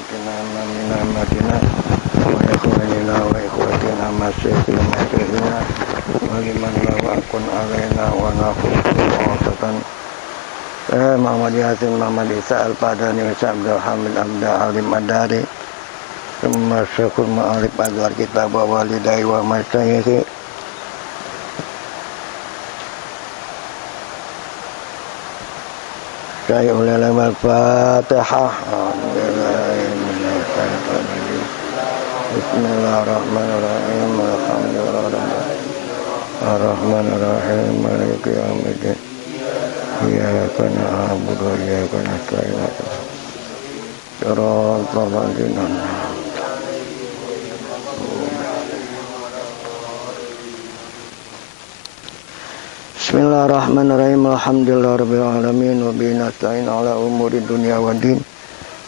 saadatina amamina madina wa ikhwanina wa ikhwatina masyaikhina masyaikhina wa liman lawakun alaina wa nafusu wasatan Muhammad Yasin Muhammad Isa Al-Padani wa Abdul Hamid Abdul Alim Adari Semua syukur ma'arif adwar kita wa walidai wa masyaihi Saya ulama al-Fatihah. Bismillahirrahmanirrahim. Alhamdulillahirrahmanirrahim. Maliki yaumiddin. Iyyaka na'budu wa iyyaka nasta'in. Shiratal ladzina Bismillahirrahmanirrahim. Alhamdulillahirabbil alamin wa bihi nasta'in ala umuri dunya waddin.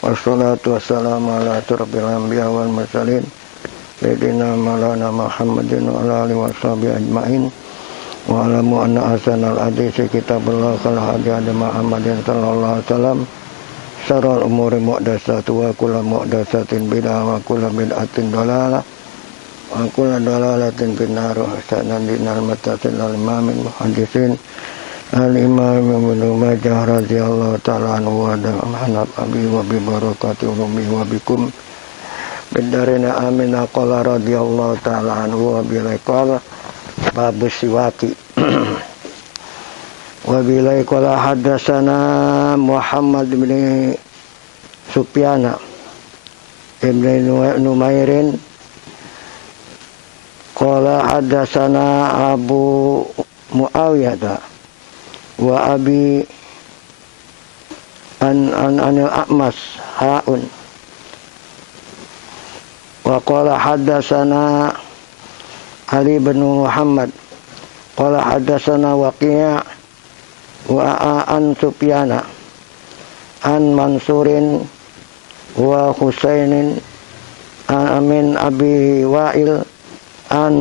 Wassalatu wassalamu ala asyrofil anbiya wal mursalin sayyidina maulana Muhammadin wa ala alihi washabihi ajmain. Wa alamu anna ahsanal hadits kitabullah kal hadi Muhammadin sallallahu alaihi wasallam. Syarrul umuri muhdatsatu wa kullu muhdatsatin bid'ah wa kullu bid'atin dhalalah. Wa kullu dhalalatin finnar. Hasanan dinal mutasil al-imamin muhaddisin al-imam Ibnu Majah radhiyallahu ta'ala anhu wa nafa'ana bi wa bi barakati ummi wa bikum bidarina amin. Qala radhiyallahu ta'ala anhu wa bilaikal babu siwaki wa bilaikal hadatsana Muhammad bin Sufyan ibn Numairin qala hadatsana Abu Muawiyah wa abi anil A'mas haun wa qala hadatsana Ali bin Muhammad qala hadatsana Waqi' wa an Sufyana an Mansurin wa Husainin amin Abi Wa'il an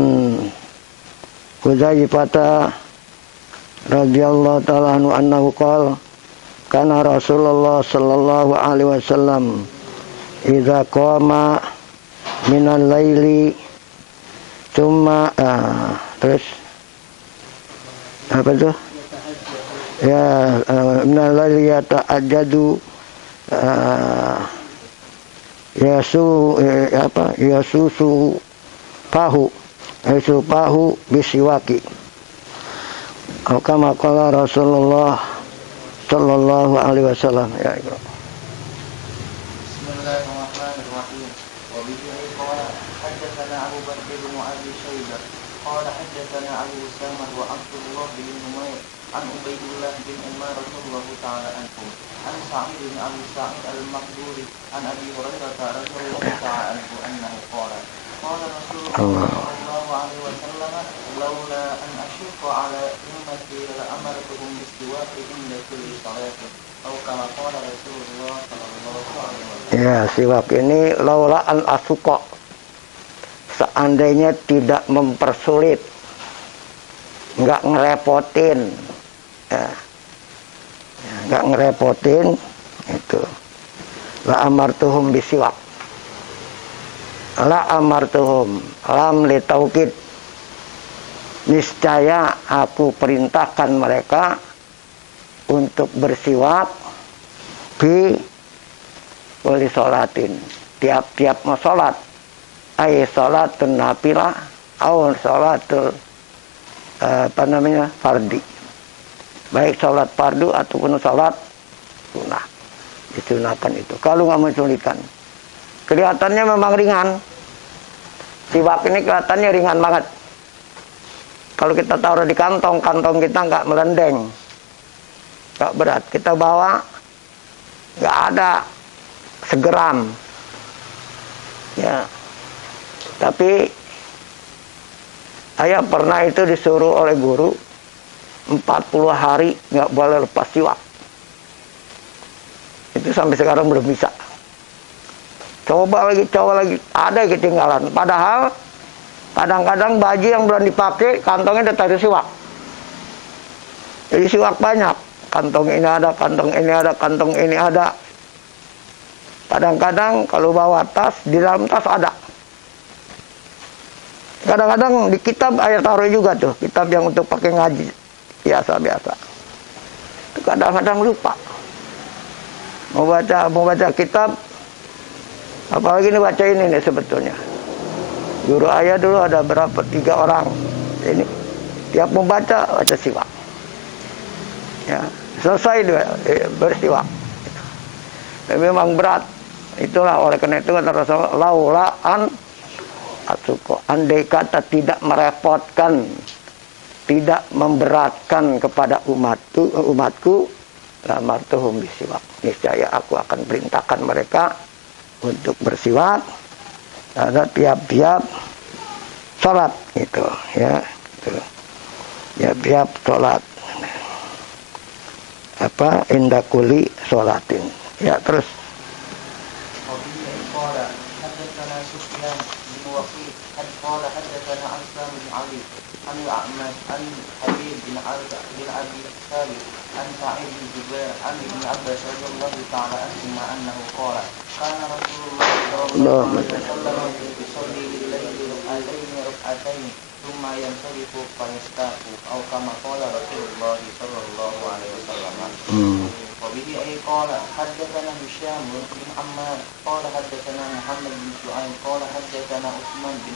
Hudzaifah radhiyallahu ta'ala anhu annahu qala kana Rasulullah sallallahu alaihi wasallam idza qama minal laili thumma terus apa tuh ya minal laili yata'ajjadu yasusu pahu bisiwaki kama qala Rasulullah sallallahu alaihi wasallam. Ya iqra. Bismillahirrahmanirrahim. Wa bihi qala haddatsana Abu Bakr bin Abi Syaibah qala haddatsana Abu Usama wa Abdullah bin Numair an Ubaidillah bin Umar radhiyallahu ta'ala anhu an Sa'id bin Abi Sa'id al-Maqburi an Abi Hurairah radhiyallahu ta'ala anhu annahu qala qala Rasulullah sallallahu alaihi wasallam laula an asyqa ala ummati la amartuhum bis-siwaki inda kulli salatin atau kama qala Rasulullah sallallahu alaihi wasallam. Ya, siwak ini laula an asyqa, seandainya tidak mempersulit, enggak ngerepotin, ya, enggak ngerepotin itu. La amartuhum bisiwak. La amartuhum lam li taukid, niscaya aku perintahkan mereka untuk bersiwak bi wali sholatin, tiap-tiap mau sholat, ay sholatun nafilah atau sholatul fardi, baik sholat fardu ataupun sholat sunnah, disunahkan itu kalau nggak mensulikan. Kelihatannya memang ringan, siwak ini kelihatannya ringan banget. Kalau kita taruh di kantong kita nggak melendeng, nggak berat. Kita bawa nggak ada segeram, ya. Tapi saya pernah itu disuruh oleh guru 40 hari nggak boleh lepas siwak. Itu sampai sekarang belum bisa. Coba lagi, ada yang ketinggalan. Padahal kadang-kadang baju yang belum dipakai, kantongnya udah taruh siwak. Jadi siwak banyak. Kantong ini ada, kantong ini ada, kantong ini ada. Kadang-kadang kalau bawa tas, di dalam tas ada. Kadang-kadang di kitab ayat taruh juga tuh, kitab yang untuk pakai ngaji biasa-biasa. Itu kadang-kadang lupa. Mau baca kitab, apalagi ini baca ini nih sebetulnya. Guru ayah dulu ada berapa? 3 orang. Ini tiap membaca baca siwak. Ya, selesai dia bersiwak. Tapi memang berat. Itulah oleh karena itu kata Rasulullah, laulaan asuko, andai kata tidak merepotkan, tidak memberatkan kepada umatku, lamartuhum bisiwak. Niscaya aku akan perintahkan mereka untuk bersiwak pada tiap-tiap sholat itu, ya. Tiap-tiap sholat. Apa indakuli sholatin. Ya, terus. قال حدثنا عثمان بن علي عن الأعمش عن حبيب بن أبي ثابت عن سعيد بن جبير عن ابن عباس رضي الله تعالى عنهما أنه قال كان رسول الله صلى الله عليه وسلم يصلي بالليل ركعتين ثم ينصرف فيستاق أو كما قال رسول الله صلى الله عليه وسلم. وبه أي قال حدثنا هشام بن عمار قال حدثنا محمد بن شعيب قال حدثنا عثمان بن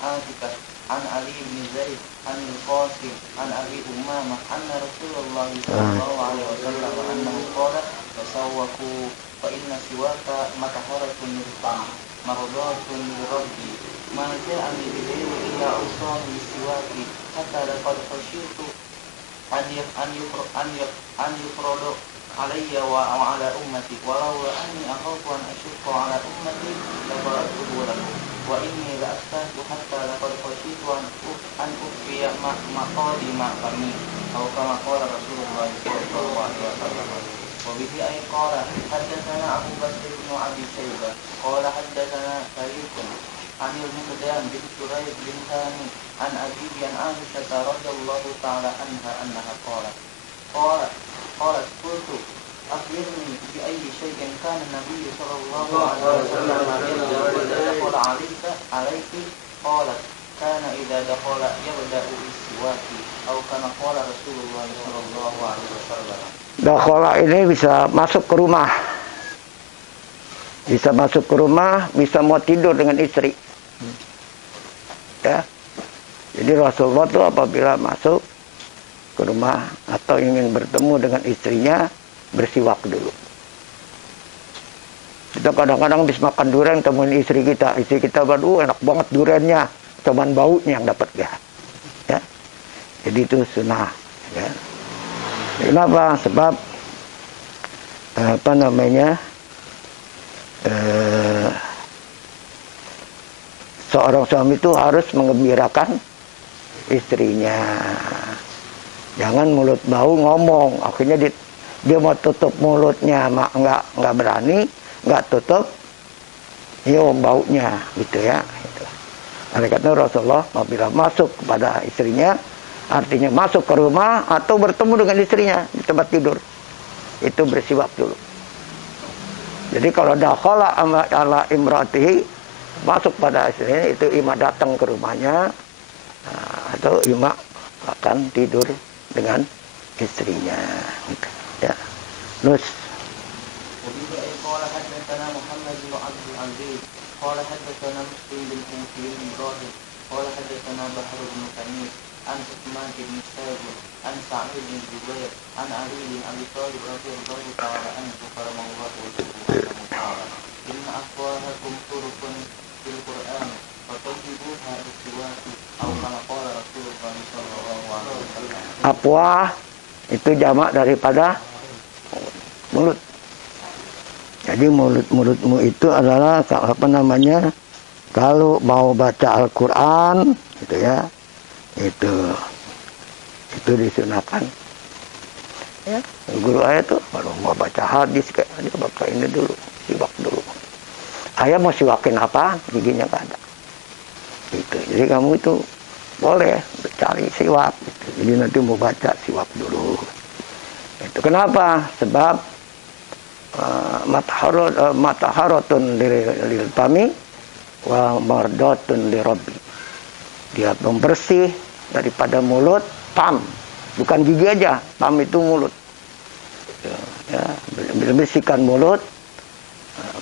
عاتكة عن علي بن زيد عن القاسم عن أبي أمامة أن رسول الله صلى الله عليه وسلم أنه قال تسوقوا فإن السواك مطهرة للفم مرضاة لربي ما جاءني بالليل إلا أوصاني بالسواك حتى لقد خشيت أن يفرض علي وعلى أمتي ولولا أني أخاف أن أشق على أمتي لفرضته لهم وإني لأستاك حتى لقد خشيت أن أخفي مقادم فمي أو كما قال رسول الله صلى الله عليه وسلم. وبه أي قال حدثنا أبو بكر بن أبي شيبة قال حدثنا فريق عن المقدام بن شريح بن ثاني عن أبيه عن عائشة رضي الله تعالى عنها أنها قالت قلت أخبرني بأي شيء كان النبي صلى الله عليه وسلم إذا دخل عليك قالت كان إذا دخل يبدأ بالسواك أو كما قال رسول الله صلى الله عليه وسلم. Dakhala ini bisa masuk ke rumah. Bisa masuk ke rumah, bisa mau tidur dengan istri. Ya. Jadi Rasulullah itu apabila masuk ke rumah atau ingin bertemu dengan istrinya, bersiwak dulu. Kita kadang-kadang habis makan durian temuin istri kita baru enak banget duriannya, cuman baunya yang dapat ya. Ya. Jadi itu sunnah. Ya. Kenapa? Sebab seorang suami itu harus mengembirakan istrinya. Jangan mulut bau ngomong, akhirnya dia mau tutup mulutnya, nggak berani, nggak tutup, baunya, gitu ya. Gitu. Oleh karena Rasulullah apabila masuk kepada istrinya, artinya masuk ke rumah atau bertemu dengan istrinya di tempat tidur, itu bersiwak dulu. Jadi kalau dakhala ala imratihi, masuk pada istrinya, itu ima datang ke rumahnya, atau ima akan tidur dengan istrinya. Gitu. Ya. Terus. قال حدثنا بحر بن تميم عن عثمان بن ساجد عن سعيد بن جبير عن علي بن ابي طالب رضي الله تعالى عنه كرم الله وجهه انه قال ان افواهكم طرق في القران فطيبوها بالسواك او كما قال رسول الله صلى الله عليه وسلم. Afwah itu jamak daripada mulut. Jadi mulutmu itu adalah apa namanya? Kalau mau baca Al-Quran, gitu ya, itu disunahkan. Ya, guru ayah tuh baru mau baca hadis kayak dia baca ini dulu, siwak dulu. Ayah mau siwakin apa? Giginya nggak ada. Gitu. Jadi kamu itu boleh cari siwak. Gitu. Jadi nanti mau baca siwak dulu. Itu kenapa? Sebab mataharatun lil fami wa mardatun li rabbi. Dia membersih daripada mulut, fam, bukan gigi aja, fam itu mulut. Ya, membersihkan mulut.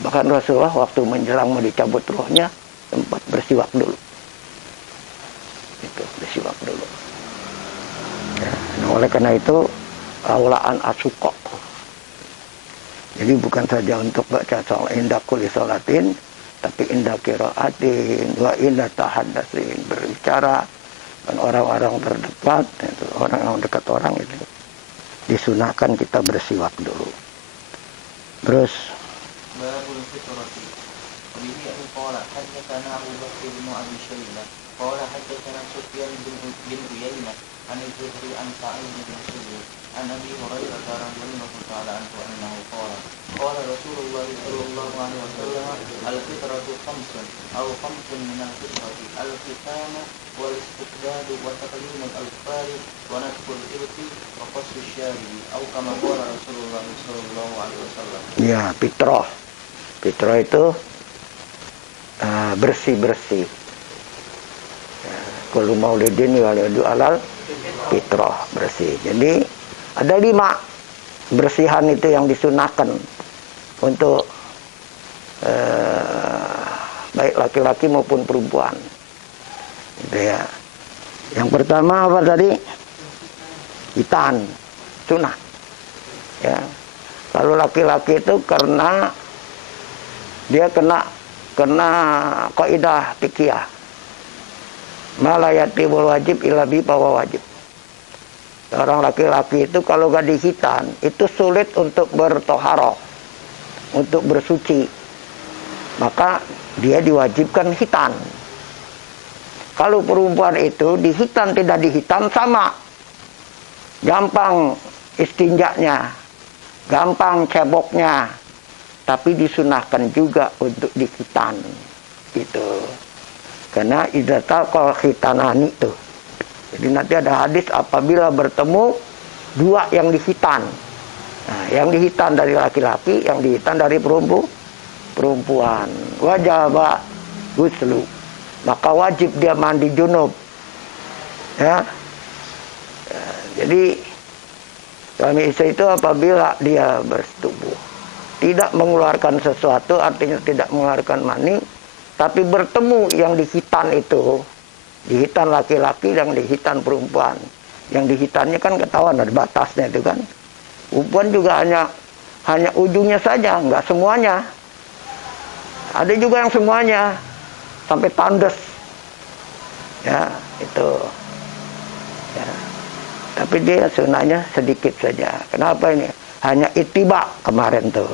Bahkan Rasulullah waktu menjelang mau dicabut rohnya sempat bersiwak dulu. Itu bersiwak dulu. Ya, nah oleh karena itu aulaan asukok. Jadi bukan saja untuk baca salat indah kulli salatin, tapi indah qiraatin wa indah tahaddatsin, berbicara dengan orang-orang terdekat, itu orang dekat orang itu disunahkan kita bersiwak dulu. Terus babul fitrati bihi qala haddatsana Abu Bakr bin Abi Syaibah qala haddatsana Sufyan bin Uyainah an Zuhri an Sa'id bin Musayyib an Abi Hurairah radhiyallahu ta'ala anhu annahu qala Rasulullah sallallahu alaihi wasallam al-fitratu khamsun aw khamsun min al-fitrati al-fitanu wal istiqdadu wa taqlim al-alfari wa natful irti wa qassu syaribi aw kama qala Rasulullah sallallahu alaihi wasallam. Ya, fitrah. Fitrah itu bersih-bersih. Kullu maulidin yuladu alal fitrah, bersih. Jadi ada 5 bersihan itu yang disunahkan untuk baik laki-laki maupun perempuan. Gitu ya. Yang pertama apa tadi? Hitan, sunnah. Ya. Kalau laki-laki itu karena dia kena kaidah fikih. Malayatibul wajib illa bi bahwa wajib. Orang laki-laki itu kalau gak dihitan itu sulit untuk bertoharoh, untuk bersuci. Maka dia diwajibkan hitan. Kalau perempuan itu dihitan tidak dihitan sama. Gampang istinjaknya, gampang ceboknya. Tapi disunahkan juga untuk dihitan. Gitu. Karena idzatal khitanani itu. Jadi nanti ada hadis apabila bertemu 2 yang dihitan. Nah, yang dihitan dari laki-laki, yang dihitan dari perempuan. Wajaba ghuslu. Maka wajib dia mandi junub. Ya. Jadi suami istri itu apabila dia bersetubuh tidak mengeluarkan sesuatu, artinya tidak mengeluarkan mani, tapi bertemu yang dihitan itu, dihitan laki-laki dan dihitan perempuan. Yang dihitannya kan ketahuan ada batasnya itu kan. Perempuan juga hanya ujungnya saja, nggak semuanya. Ada juga yang semuanya sampai tandas. Ya, itu. Ya. Tapi dia sunahnya sedikit saja. Kenapa ini? Hanya ittiba kemarin tuh.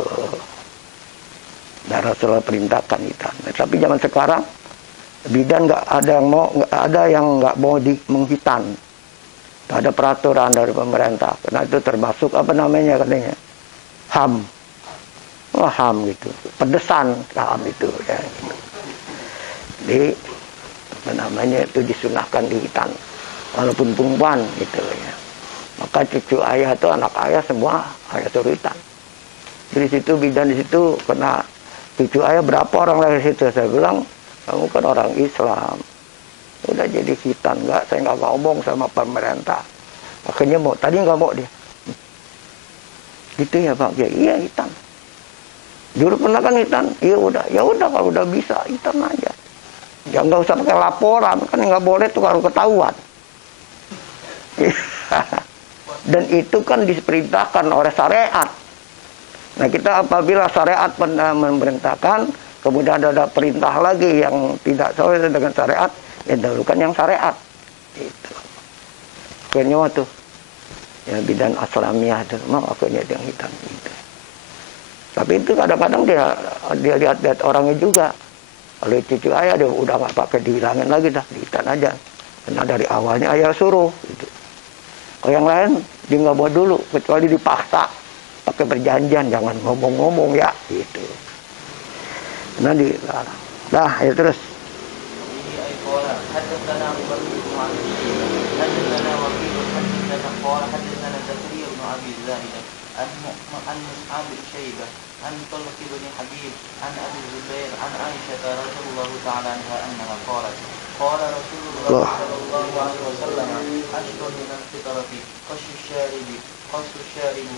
Dan Rasulullah perintahkan hitan. Tapi zaman sekarang bidan nggak ada yang nggak mau menghitan. Ada peraturan dari pemerintah. Karena itu termasuk apa namanya katanya HAM. Oh, HAM gitu. Pedesan HAM itu ya. Jadi apa namanya itu disunahkan dihitan. Walaupun perempuan gitu ya. Maka cucu ayah itu anak ayah semua ayah suruh hitan. Di situ bidan di situ kena cucu ayah berapa orang dari situ. Saya bilang kamu kan orang Islam. Udah jadi hitan nggak? Saya nggak ngomong sama pemerintah. Akhirnya mau tadi nggak mau dia. Gitu ya Pak? Ya, iya hitan. Dulu pernah kan hitan. Ya udah kalau udah bisa hitan aja. Ya nggak usah pakai laporan kan nggak boleh tuh kalau ketahuan. Dan itu kan diperintahkan oleh syariat. Nah kita apabila syariat memerintahkan, kemudian ada perintah lagi yang tidak sesuai dengan syariat, ya dahulukan yang syariat. Itu. Akhirnya waktu ya bidan aslamiyah itu, mau akhirnya yang hitam gitu. Tapi itu kadang-kadang dia lihat orangnya juga. Kalau cucu ayah dia udah nggak pakai dihilangin lagi dah, dihitan aja. Karena dari awalnya ayah suruh. Gitu. Kalau yang lain dia nggak buat dulu, kecuali dipaksa pakai perjanjian, jangan ngomong-ngomong ya, gitu. Nah dilarang. Nah, ya terus. أبي زائدة عن مصعب بن شيبة عن طلق بن حبيب عن أبي الزبير عن عائشة رضي الله تعالى عنها أنها قالت قال رسول الله صلى الله عليه وسلم عشر من الفطرة قص الشارب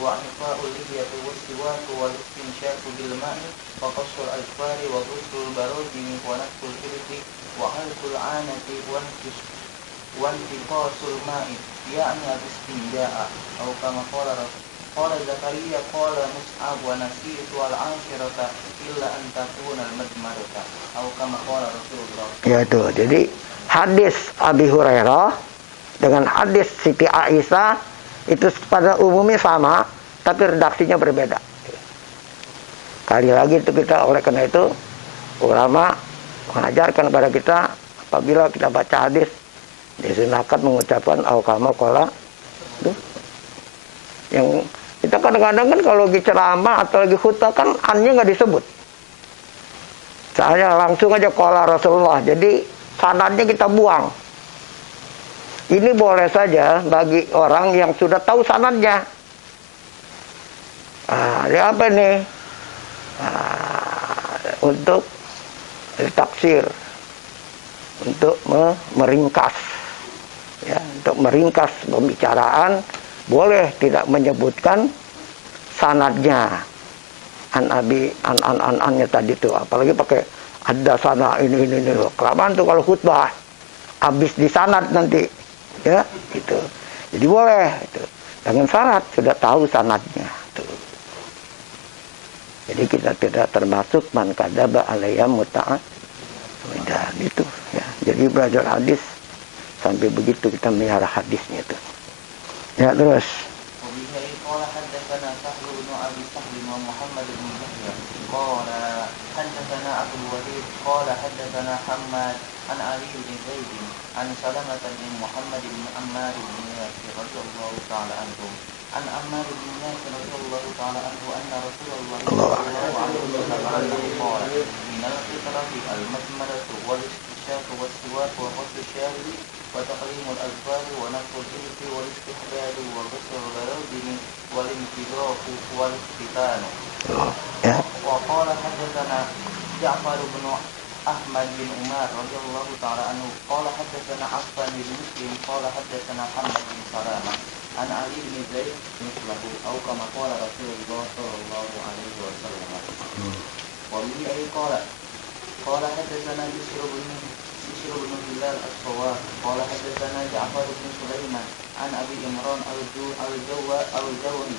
وإعفاء اللحية والسواك والاستنشاق بالماء وقص الأظفار وغسل البراجم ونفخ الإبط وحلق العانة وانتقاص الماء يعني الاستنجاء أو كما قال زكريا قال مصعب ونسيت العاشرة إلا أن تكون المدمرة أو كما قال Rasulullah. Ya tuh, jadi hadis Abi Hurairah dengan hadis Siti Aisyah itu pada umumnya sama, tapi redaksinya berbeda. Kali lagi itu kita, oleh karena itu ulama mengajarkan kepada kita apabila kita baca hadis disunahkan mengucapkan au kama qala. Yang kita kadang-kadang kan kalau lagi ceramah atau lagi khutbah kan annya nggak disebut. Saya langsung aja qala Rasulullah. Jadi sanadnya kita buang. Ini boleh saja bagi orang yang sudah tahu sanadnya. Dia apa nih? Untuk taksir, untuk meringkas, ya, untuk meringkas pembicaraan, boleh tidak menyebutkan sanadnya. Annya tadi tuh, apalagi pakai ada sana ini kelamaan tuh kalau khutbah habis di sanad nanti, ya gitu. Jadi boleh itu dengan syarat sudah tahu sanadnya tuh. Jadi kita tidak termasuk man kadzaba alayya muta'ammidan itu ya. Jadi belajar hadis sampai begitu kita melihara hadisnya itu. Ya terus. قال حدثنا سهل بن أبي سهل ومحمد بن يحيى قال حدثنا أبو الوليد قال حدثنا حماد عن علي بن زيد عن سلمة بن محمد بن عمار بن ياسر رضي الله تعالى عنهم عن عمار بن ياسر رضي الله تعالى عنه أن رسول الله صلى الله عليه وسلم قال من الفطرة المسمرة والاستنشاق والسواك وغسل الشارب وتقليم الأظفار ونفخ الإبط والاستحداد وغسل البراجم والانتظاف والاختتان. وقال حدثنا جعفر بن أحمد بن عمر رضي الله تعالى عنه قال حدثنا عفان بن مسلم قال حدثنا محمد بن سلامة عن علي بن زيد مثله أو كما قال رسول الله صلى الله عليه وسلم. وبه أي قال حدثنا بشر بن هلال الصواب قال حدثنا جعفر بن سليمان عن أبي عمران الجوهري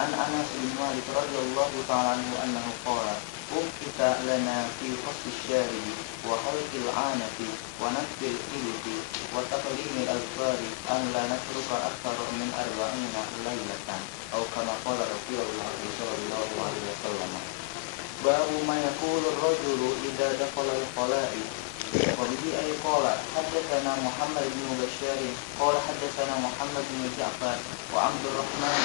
عن أنس بن مالك رضي الله تعالى عنه أنه قال وقت لنا في قص الشارب وحلق العانة ونفخ الإبط وتقليم الأظفار أن لا نترك أكثر من 40 ليلة أو كما قال رسول الله صلى الله عليه وسلم. باب ما يقول الرجل إذا دخل الخلاء. وبه أي قال حدثنا محمد بن بشار قال حدثنا محمد بن جعفر وعبد الرحمن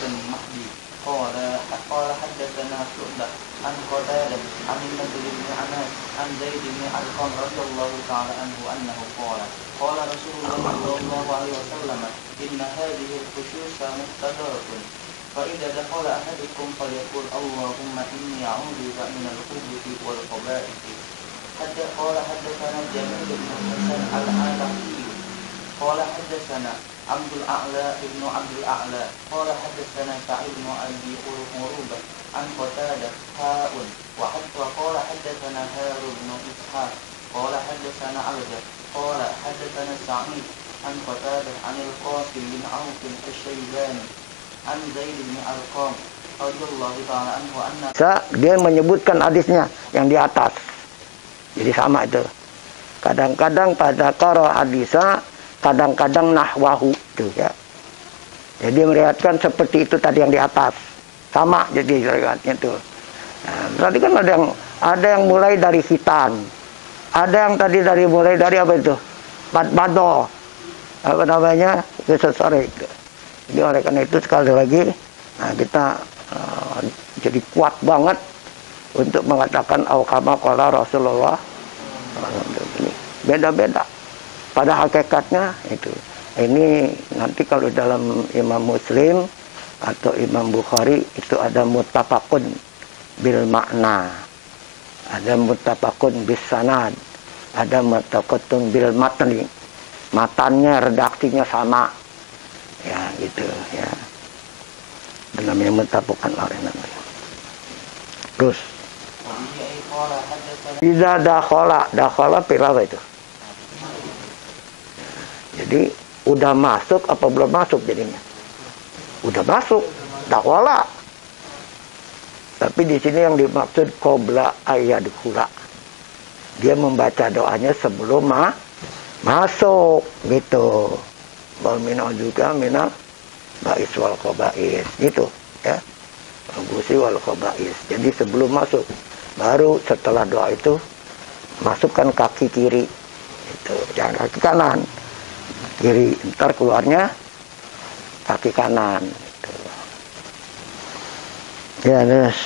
بن مهدي قال حدثنا شعبة عن قتادة عن النضر بن أنس عن زيد بن علقم رضي الله تعالى عنه أنه قال رسول الله صلى الله عليه وسلم إن هذه الخشوش مقتدرة فإذا دخل أحدكم فليقول اللهم إني أعوذ بك من الخبث والخبائث. قال حدثنا جميل بن حسن العالقي قال حدثنا عبد الأعلى ابن عبد الأعلى قال حدثنا سعيد بن أبي عروبة عن قتادة وقال حدثنا هارون بن إسحاق قال حدثنا عبدة قال حدثنا سعيد عن قتادة عن القاسم بن عوف الشيباني عن زيد بن أرقام رضي الله تعالى عنه أن dia menyebutkan hadisnya yang di atas. Jadi sama itu. Kadang-kadang pada qara hadisa, kadang-kadang nahwahu itu ya. Jadi meriwayatkan seperti itu tadi yang di atas. Sama jadi riwayatnya itu. Nah, berarti kan ada yang mulai dari hitan. Ada yang tadi mulai dari apa itu? Badbado. Apa namanya? Sesore. Jadi oleh karena itu sekali lagi kita jadi kuat banget untuk mengatakan au kama qala Rasulullah. Beda-beda pada hakikatnya itu. Ini nanti kalau dalam Imam Muslim atau Imam Bukhari itu ada muttafaqun bil makna, ada muttafaqun bis sanad, ada muttafaqun bil matni. Matannya, redaksinya sama. Ya, gitu ya. Namanya muttafaqun alaih namanya. Terus iza dakhala pirava itu. Jadi udah masuk apa belum masuk jadinya? Udah masuk, dakhala. Tapi di sini yang dimaksud qabla ayyadkhula. Dia membaca doanya sebelum masuk gitu. Wal minal juga minal ba'is wal khaba'is gitu ya. Gusi wal khaba'is. Jadi sebelum masuk, baru setelah doa itu masukkan kaki kiri itu, jangan kaki kanan. Kiri, ntar keluarnya kaki kanan gitu. Ya, terus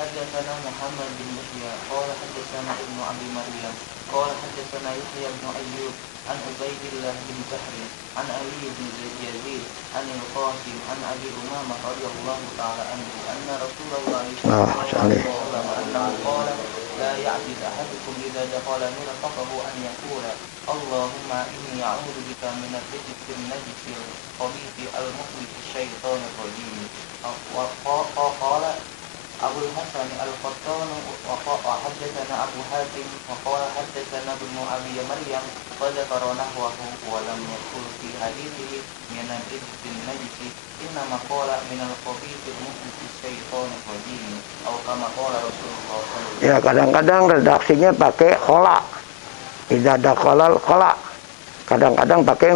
حدثنا محمد بن يحيى قال حدثنا ابن ابي مريم قال حدثنا يحيى بن ايوب عن عبيد الله بن بحر عن علي بن يزيد عن القاسم عن ابي امامه رضي الله تعالى عنه ان رسول الله صلى الله عليه وسلم انه قال لا يعجز احدكم اذا دخل مرفقه ان يقول اللهم اني اعوذ بك من الرجس النجس الخبيث المخبث الشيطان الرجيم. قال أبو الحسن القطان وحدثنا أبو حاتم وقال حدثنا ابن أبي مريم وذكر نحوه ولم يذكر في حديثه من الرجس النجس إنما قال من الخبيث المخبث الشيطان الرجيم أو كما قال رسول الله صلى الله عليه وسلم. Ya, kadang-kadang redaksinya pakai khola. Idza dakhalal khola. Kadang-kadang pakai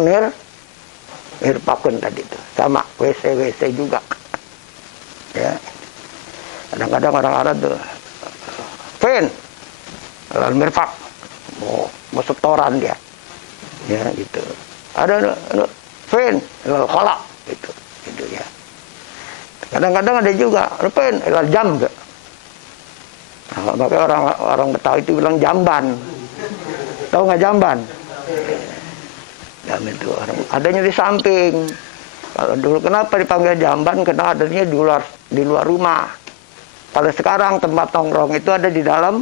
mirpakun tadi itu. Sama WC juga. Ya. Kadang-kadang orang Arab tuh fin lalu mirfak mau setoran dia ya gitu. Ada fin lalu kholak gitu ya. Kadang-kadang ada juga fin lalu jam gitu. Nah, makanya orang Betawi itu bilang jamban. Tahu nggak jamban? Jam itu orang adanya di samping. Kalau dulu kenapa dipanggil jamban? Karena adanya di luar rumah. Kalau sekarang tempat nongkrong itu ada di dalam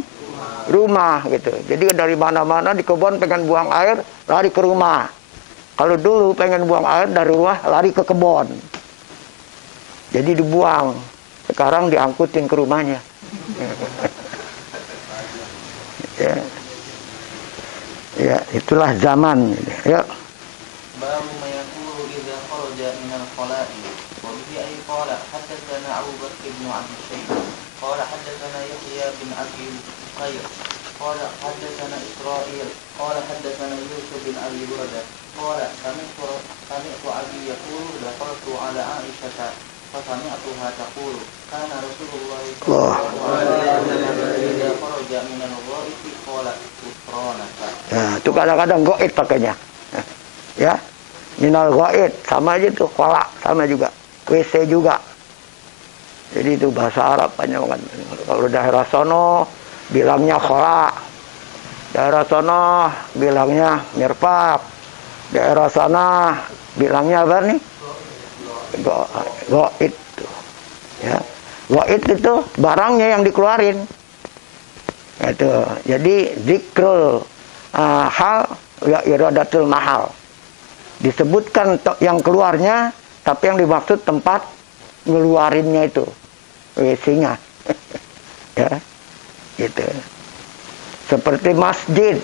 rumah gitu. Jadi dari mana-mana di kebun pengen buang air, lari ke rumah. Kalau dulu pengen buang air dari rumah, lari ke kebun. Jadi dibuang. Sekarang diangkutin ke rumahnya. Ya, itulah zaman. Ya. باب ما يقول إذا خرج من الخلاء وبه أي قال حدثنا أبو بكر بن عبد الشيبة قال حدثنا يحيى بن أبي خير قال حدثنا إسرائيل قال حدثنا يوسف بن أبي بردة قال سمعت أبي يقول دخلت على عائشة فسمعتها تقول كان رسول الله صلى الله عليه وسلم إذا خرج من الغائط قال غفرانك. Nah, itu kadang-kadang goit pakainya. Ya, minal goit sama aja tuh, kolak sama juga, WC juga. Jadi itu bahasa Arab banyak banget. Kalau daerah sono bilangnya kolak, daerah sono bilangnya mirfak, daerah sana bilangnya apa nih? Goit. Ya, goit itu barangnya yang dikeluarin. Itu. Jadi zikrul hal ya iradatul mahal. Disebutkan yang keluarnya, tapi yang dimaksud tempat ngeluarinnya itu, WC-nya. Ya, gitu. Seperti masjid.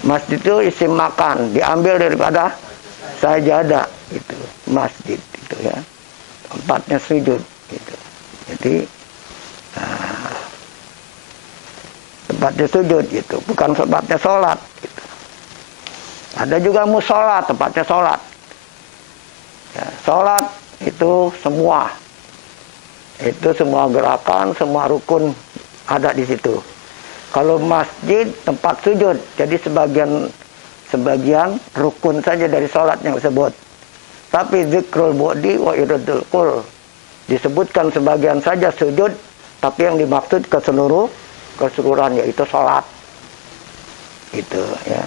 Masjid itu isim makan, diambil daripada sajadah itu, masjid itu ya. Tempatnya sujud gitu. Jadi tempatnya sujud gitu, bukan tempatnya sholat gitu. Ada juga musola, tempatnya sholat. Ya, sholat itu semua gerakan, semua rukun ada di situ. Kalau masjid tempat sujud, jadi sebagian rukun saja dari sholat yang disebut. Tapi zikrul bu'di wa iradul kul disebutkan sebagian saja sujud, tapi yang dimaksud keseluruhan yaitu sholat. Itu ya.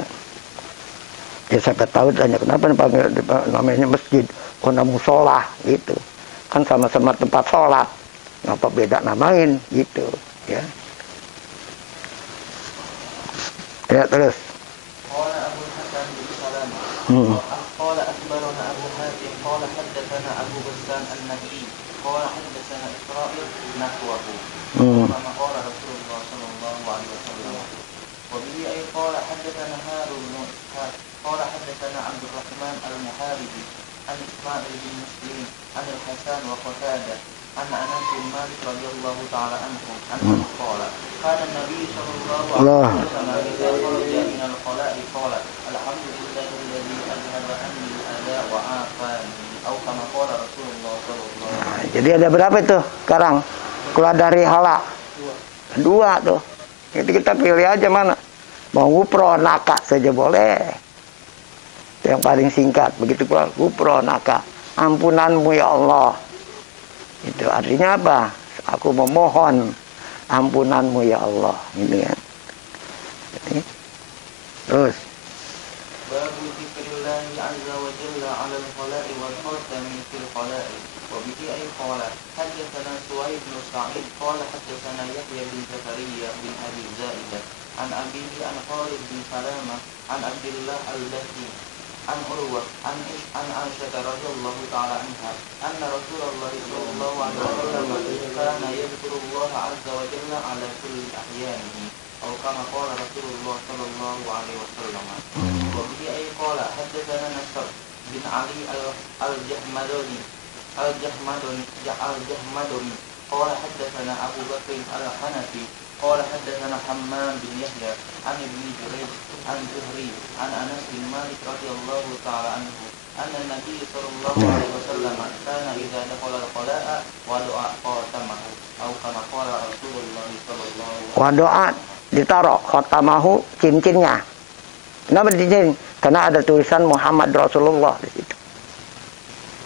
Ya saya tahu tanya kenapa dipanggil namanya masjid. Kona musola gitu. Kan sama-sama tempat sholat. Ngapa beda namain gitu ya. Ya terus. Qala Abu Hasan bin Salamah. Qala akhbarana Abu Hatim qala haddatsana Abu Bassan an-Nabi. Qala haddatsana Israil nahwahu. Kama qala Rasulullah sallallahu alaihi wasallam. Wa bihi ay qala haddatsana Harun bin Ishaq. Qala haddatsana Abdul Rahman al-Muharibi an Ismail bin Muslim an al-Hasan wa Qatadah an Anas bin Malik radhiyallahu ta'ala anhu annahu qala kana an-nabiy sallallahu alaihi wasallam idza kharaja min al-khala'i qala alhamdulillahi alladhi azhaba anni al-adha wa afani atau kama qala Rasulullah sallallahu alaihi wasallam. Jadi ada berapa itu sekarang keluar dari hala? Dua tuh. Jadi kita pilih aja mana. Mau ngupro naka saja boleh. Itu yang paling singkat. Begitu pula ngupro naka. Ampunanmu ya Allah. Itu artinya apa? Aku memohon ampunanmu ya Allah. Gitu kan. Jadi, terus. Babu dzikrillahi azza wa jalla 'ala al-khala'i wal khatami fil khala'i. Wa bihi ay qala haddatsana Suhaib bin Sa'id qala haddatsana Yahya bin Zakaria bin Abi Zaidah an abihi an Khalid bin Salamah an Abdullah al-Lati an Urwah an Aisyah radhiyallahu ta'ala anha anna Rasulullah sallallahu alaihi wasallam kana yadhkurullah azza wa jalla 'ala kulli ahyanihi atau kama qala Rasulullah sallallahu alaihi wasallam. Wa bihi ay qala haddatsana Nasr bin Ali al-Jahmadani qala haddatsana Abu Bakr al-Hanafi qala haddatsana Hammam bin Yahya an Ibn Jurayj an Zuhri an Anas bin Malik radhiyallahu ta'ala anhu anna Nabi sallallahu alaihi wasallam kana idza dakhala al-khala'a wa du'a qatamahu atau kama qala Rasulullah sallallahu alaihi wasallam. Wa doa ditaruh khatamahu cincinnya. Kenapa cincin? Karena ada tulisan Muhammad Rasulullah di situ.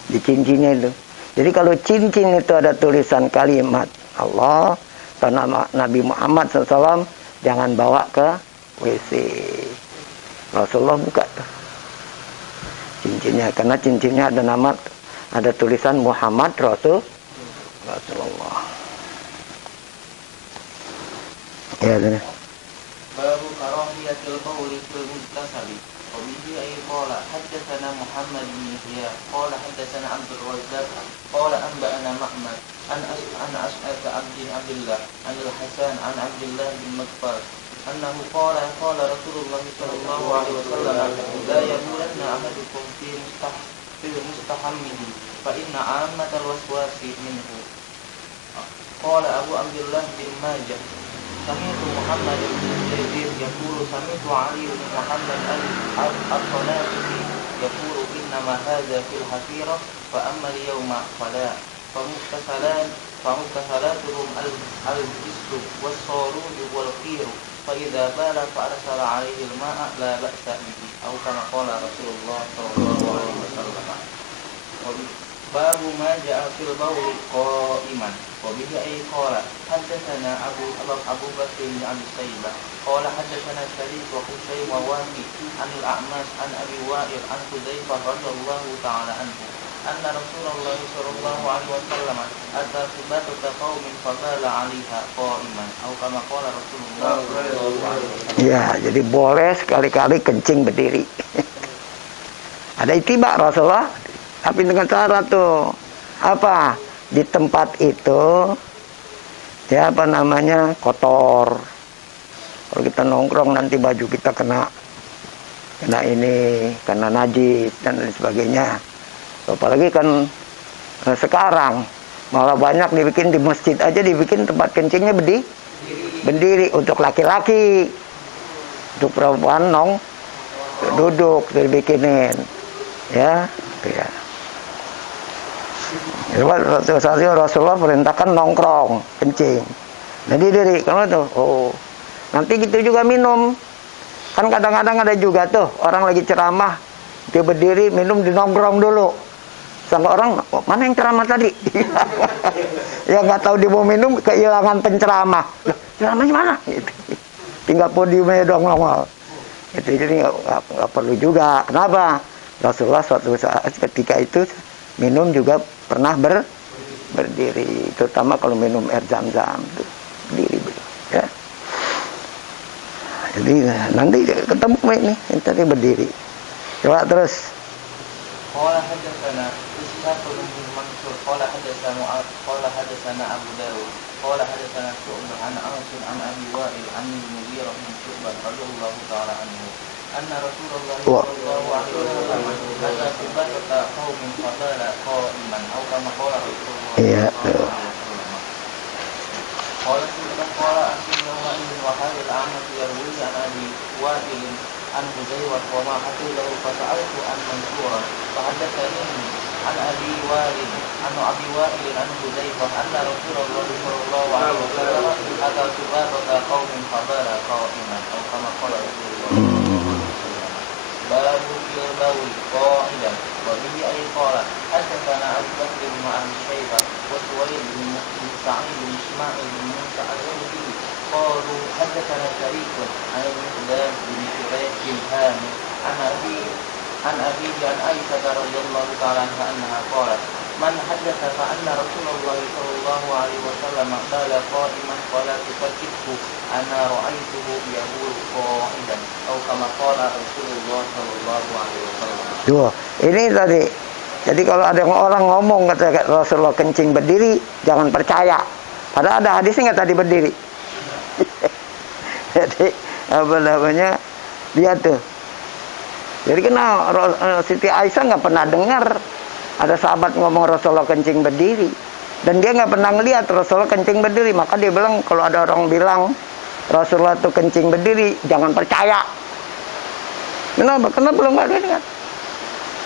Di cincinnya itu. Jadi kalau cincin itu ada tulisan kalimat Allah atau nama Nabi Muhammad SAW, jangan bawa ke WC. Rasulullah buka tuh cincinnya, karena cincinnya ada nama, ada tulisan Muhammad Rasulullah. Ya, benar. Babu karahiyatil qawli fil muttasali. Wa bihi ay qala haddatsana Muhammad bin Yahya qala haddatsana Abdul Razzaq qala anba'ana Ma'mar an As'ad bin Abdullah an al-Hasan an Abdullah bin Maghfar annahu qala qala Rasulullah sallallahu alaihi wasallam la yabulanna ahadukum fi mustahammihi fa inna 'ammatal waswasi minhu. Qala Abu Abdullah bin Majah sami'tu Muhammad bin Jarir yaqulu sami'tu Ali bin Muhammad al-Qanabi yaqulu innama hadza fil hafirah fa amma al-yawma fala famuktasalatuhum al-jisru was-saruj wal-qir fa idza bala fa arsala 'alaihi al-ma'a la ba'sa bihi atau kama qala Rasulullah sallallahu alaihi wasallam. Babu ma ja'a fil bawli qa'iman. Wa bihi ay qala haddatsana Abu Bakr bin Abi Saybah qala haddatsana Sharif wa Husayn wa Waqi an al-A'mas an Abi Wa'il an Hudzaifah radhiyallahu ta'ala anhu anna Rasulullah sallallahu alaihi wasallam ata subata qaumin fabala 'alaiha qa'iman atau kama qala Rasulullah sallallahu alaihi wasallam. Ya, jadi boleh sekali-kali kencing berdiri. Ada ittiba Rasulullah. Tapi dengan cara tuh apa? Di tempat itu ya apa namanya kotor. Kalau kita nongkrong nanti baju kita kena ini, kena najis dan lain sebagainya. Apalagi kan sekarang malah banyak dibikin di masjid aja, dibikin tempat kencingnya berdiri untuk laki-laki, untuk perempuan duduk dibikinin ya. Ya. Rasulullah perintahkan nongkrong, kencing. Jadi diri, kalau tuh, nanti gitu juga minum. Kan kadang-kadang ada juga tuh orang lagi ceramah, dia berdiri minum di nongkrong dulu. Sampai orang, mana yang ceramah tadi? Ya nggak tahu dia mau minum, kehilangan penceramah. Ceramahnya mana? Gitu. Tinggal podiumnya doang nongol. Gitu. Jadi nggak perlu juga. Kenapa? Rasulullah suatu saat ketika itu minum juga pernah berdiri, terutama kalau minum air zam-zam tuh berdiri ya. Jadi nanti ketemu ini tadi berdiri. Coba terus. Qala hadatsana Ishaq bin Mansur qala hadatsana Abu Dawud qala hadatsana Syu'bah an Asim an Abi Wa'il an Mughirah bin Syu'bah radhiyallahu ta'ala anhu anna Rasulullah sallallahu alaihi wasallam kata subata qaumin fadala qa'iman aw kama qala Rasulullah sallallahu alaihi wasallam. Qala Syu'bah qala Asim wa ibn Wahab al-A'mash yarwi an Abi Wa'il an Huzaywah wa ma hatilahu fasa'altu an Mansura fahaddatsani an Abi Wa'il an Huzaywah anna Rasulullah sallallahu alaihi wasallam ata subata qaumin fadala qa'iman aw kama qala Rasulullah babu fil bawi qa'idan wa bihi ay qala hadatsana Abu Bakr bin Abi Syaibah wa Suwaid bin Sa'id bin Ismail bin Musa al-Zuhri qalu hadatsana Sharif an Miqdam bin Shuraih bin Hamid an Abi an Aisyah radhiyallahu ta'ala anha qalat man haddatsa fa anna Rasulullah sallallahu alaihi wasallam qala qa'iman qala tufakkihhu ana ra'aituhu yaqulu qa'idan atau kama qala Rasulullah sallallahu alaihi wasallam. Tuh, ini tadi. Jadi kalau ada orang ngomong kata Rasulullah kencing berdiri, jangan percaya. Padahal ada hadisnya nggak tadi berdiri. Jadi apa namanya? Dia tuh. Jadi kenal Siti Aisyah nggak pernah dengar ada sahabat ngomong Rasulullah kencing berdiri, dan dia nggak pernah ngelihat Rasulullah kencing berdiri. Maka dia bilang kalau ada orang bilang Rasulullah tuh kencing berdiri, jangan percaya. Kenapa? Karena belum ada kan?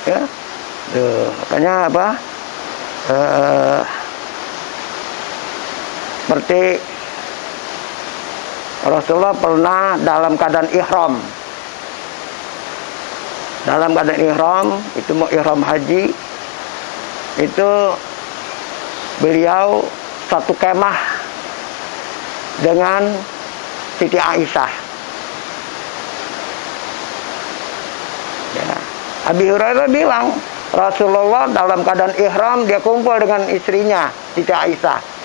Ya, tuh, makanya apa? Seperti Rasulullah pernah dalam keadaan ihram. Dalam keadaan ihram, itu mau ihram haji, itu beliau satu kemah dengan Siti Aisyah. Ya. Abi Hurairah bilang Rasulullah dalam keadaan ihram dia kumpul dengan istrinya Siti Aisyah.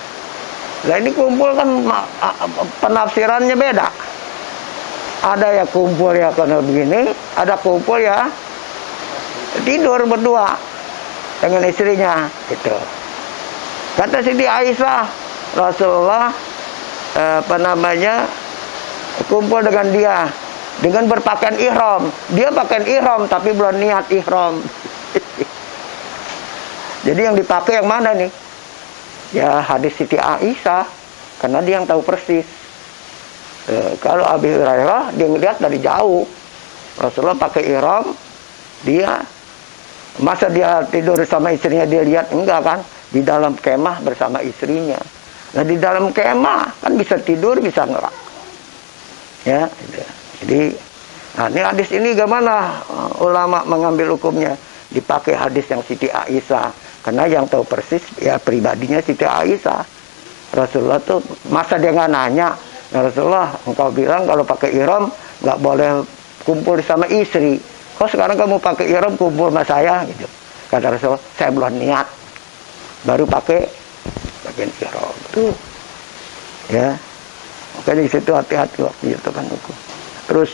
Nah ini kumpul kan penafsirannya beda. Ada ya kumpul ya karena begini, ada kumpul ya tidur berdua dengan istrinya itu. Kata Siti Aisyah, Rasulullah kumpul dengan dia dengan berpakaian ihram. Dia pakaian ihram tapi belum niat ihram. Jadi yang dipakai yang mana nih? Ya hadis Siti Aisyah, karena dia yang tahu persis. Kalau Abi Hurairah dia ngeliat dari jauh Rasulullah pakai ihram, dia masa dia tidur sama istrinya dia lihat? Enggak kan, di dalam kemah bersama istrinya. Nah di dalam kemah kan bisa tidur bisa enggak ya gitu. Jadi nah ini hadis ini gimana ulama mengambil hukumnya? Dipakai hadis yang Siti Aisyah, karena yang tahu persis ya pribadinya Siti Aisyah. Rasulullah tuh masa dia nggak nanya, ya Rasulullah engkau bilang kalau pakai ihram nggak boleh kumpul sama istri, kok sekarang kamu pakai ihram kumpul sama saya gitu. Kata Rasulullah, saya belum niat, baru pakai bagian ihram tuh ya. Maka di situ hati-hati waktu itu kan hukum. Terus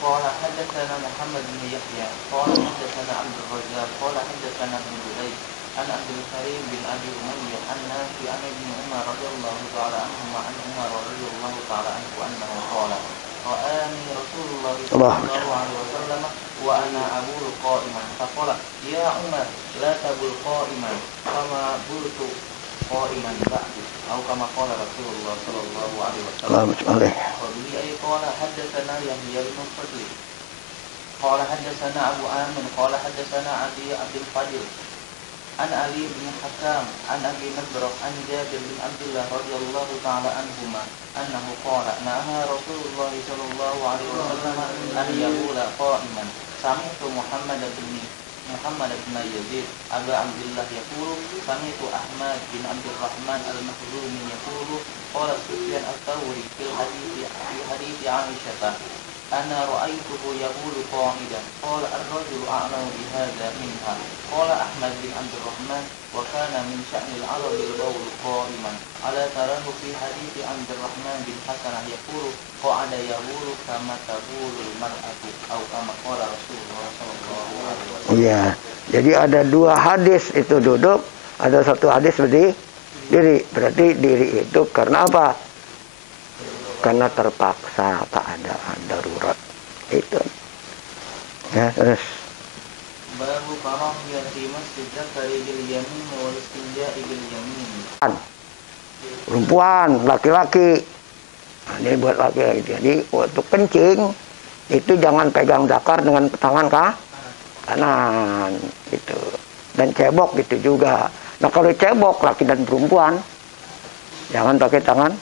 قال حدثنا محمد بن يحيى قال حدثنا عبد الرزاق قال حدثنا ابن جريج عن عبد الكريم بن ابي اميه عن نافع عن ابن عمر رضي الله تعالى عنهما عن عمر رضي الله تعالى عنه انه قال رآني رسول الله صلى الله عليه وسلم وانا ابول قائما فقال يا عمر لا تبل قائما كما بلت قائما بعد أو كما قال رسول الله صلى الله عليه وسلم. وبه أي قال حدثنا يحيى بن الفضل قال حدثنا أبو آمن قال حدثنا عبد الفضل عن علي بن حكام عن أبي نضرة عن جابر بن عبد الله رضي الله تعالى عنهما أنه قال نهى رسول الله صلى الله عليه وسلم أن يبول قائما سمعت محمد بن يزيد أبا عبد الله يقول سمعت أحمد بن عبد الرحمن المخزومي يقول قال سفيان الثوري في حديث عائشة أنا رأيته يقول قائدا قال الرجل أعلم بهذا منها قال أحمد بن عبد الرحمن وكان من شأن العرب البول قائما ألا تراه في حديث عبد الرحمن بن حسن يقول قعد يقول كما تقول المرأة أو كما قال رسول الله صلى الله عليه وسلم. Iya, jadi ada dua hadis itu duduk, ada satu hadis berdiri. Berarti diri itu karena apa? Karena terpaksa, keadaan darurat itu. Ya, terus. Babu karahiyati masjid zakari bil yamin wal istinja'i bil yamin. Perempuan, laki-laki. Nah, ini buat laki-laki. Jadi waktu kencing itu jangan pegang zakar dengan tangan kanan gitu. Dan cebok gitu juga. Nah, kalau cebok laki dan perempuan jangan pakai tangan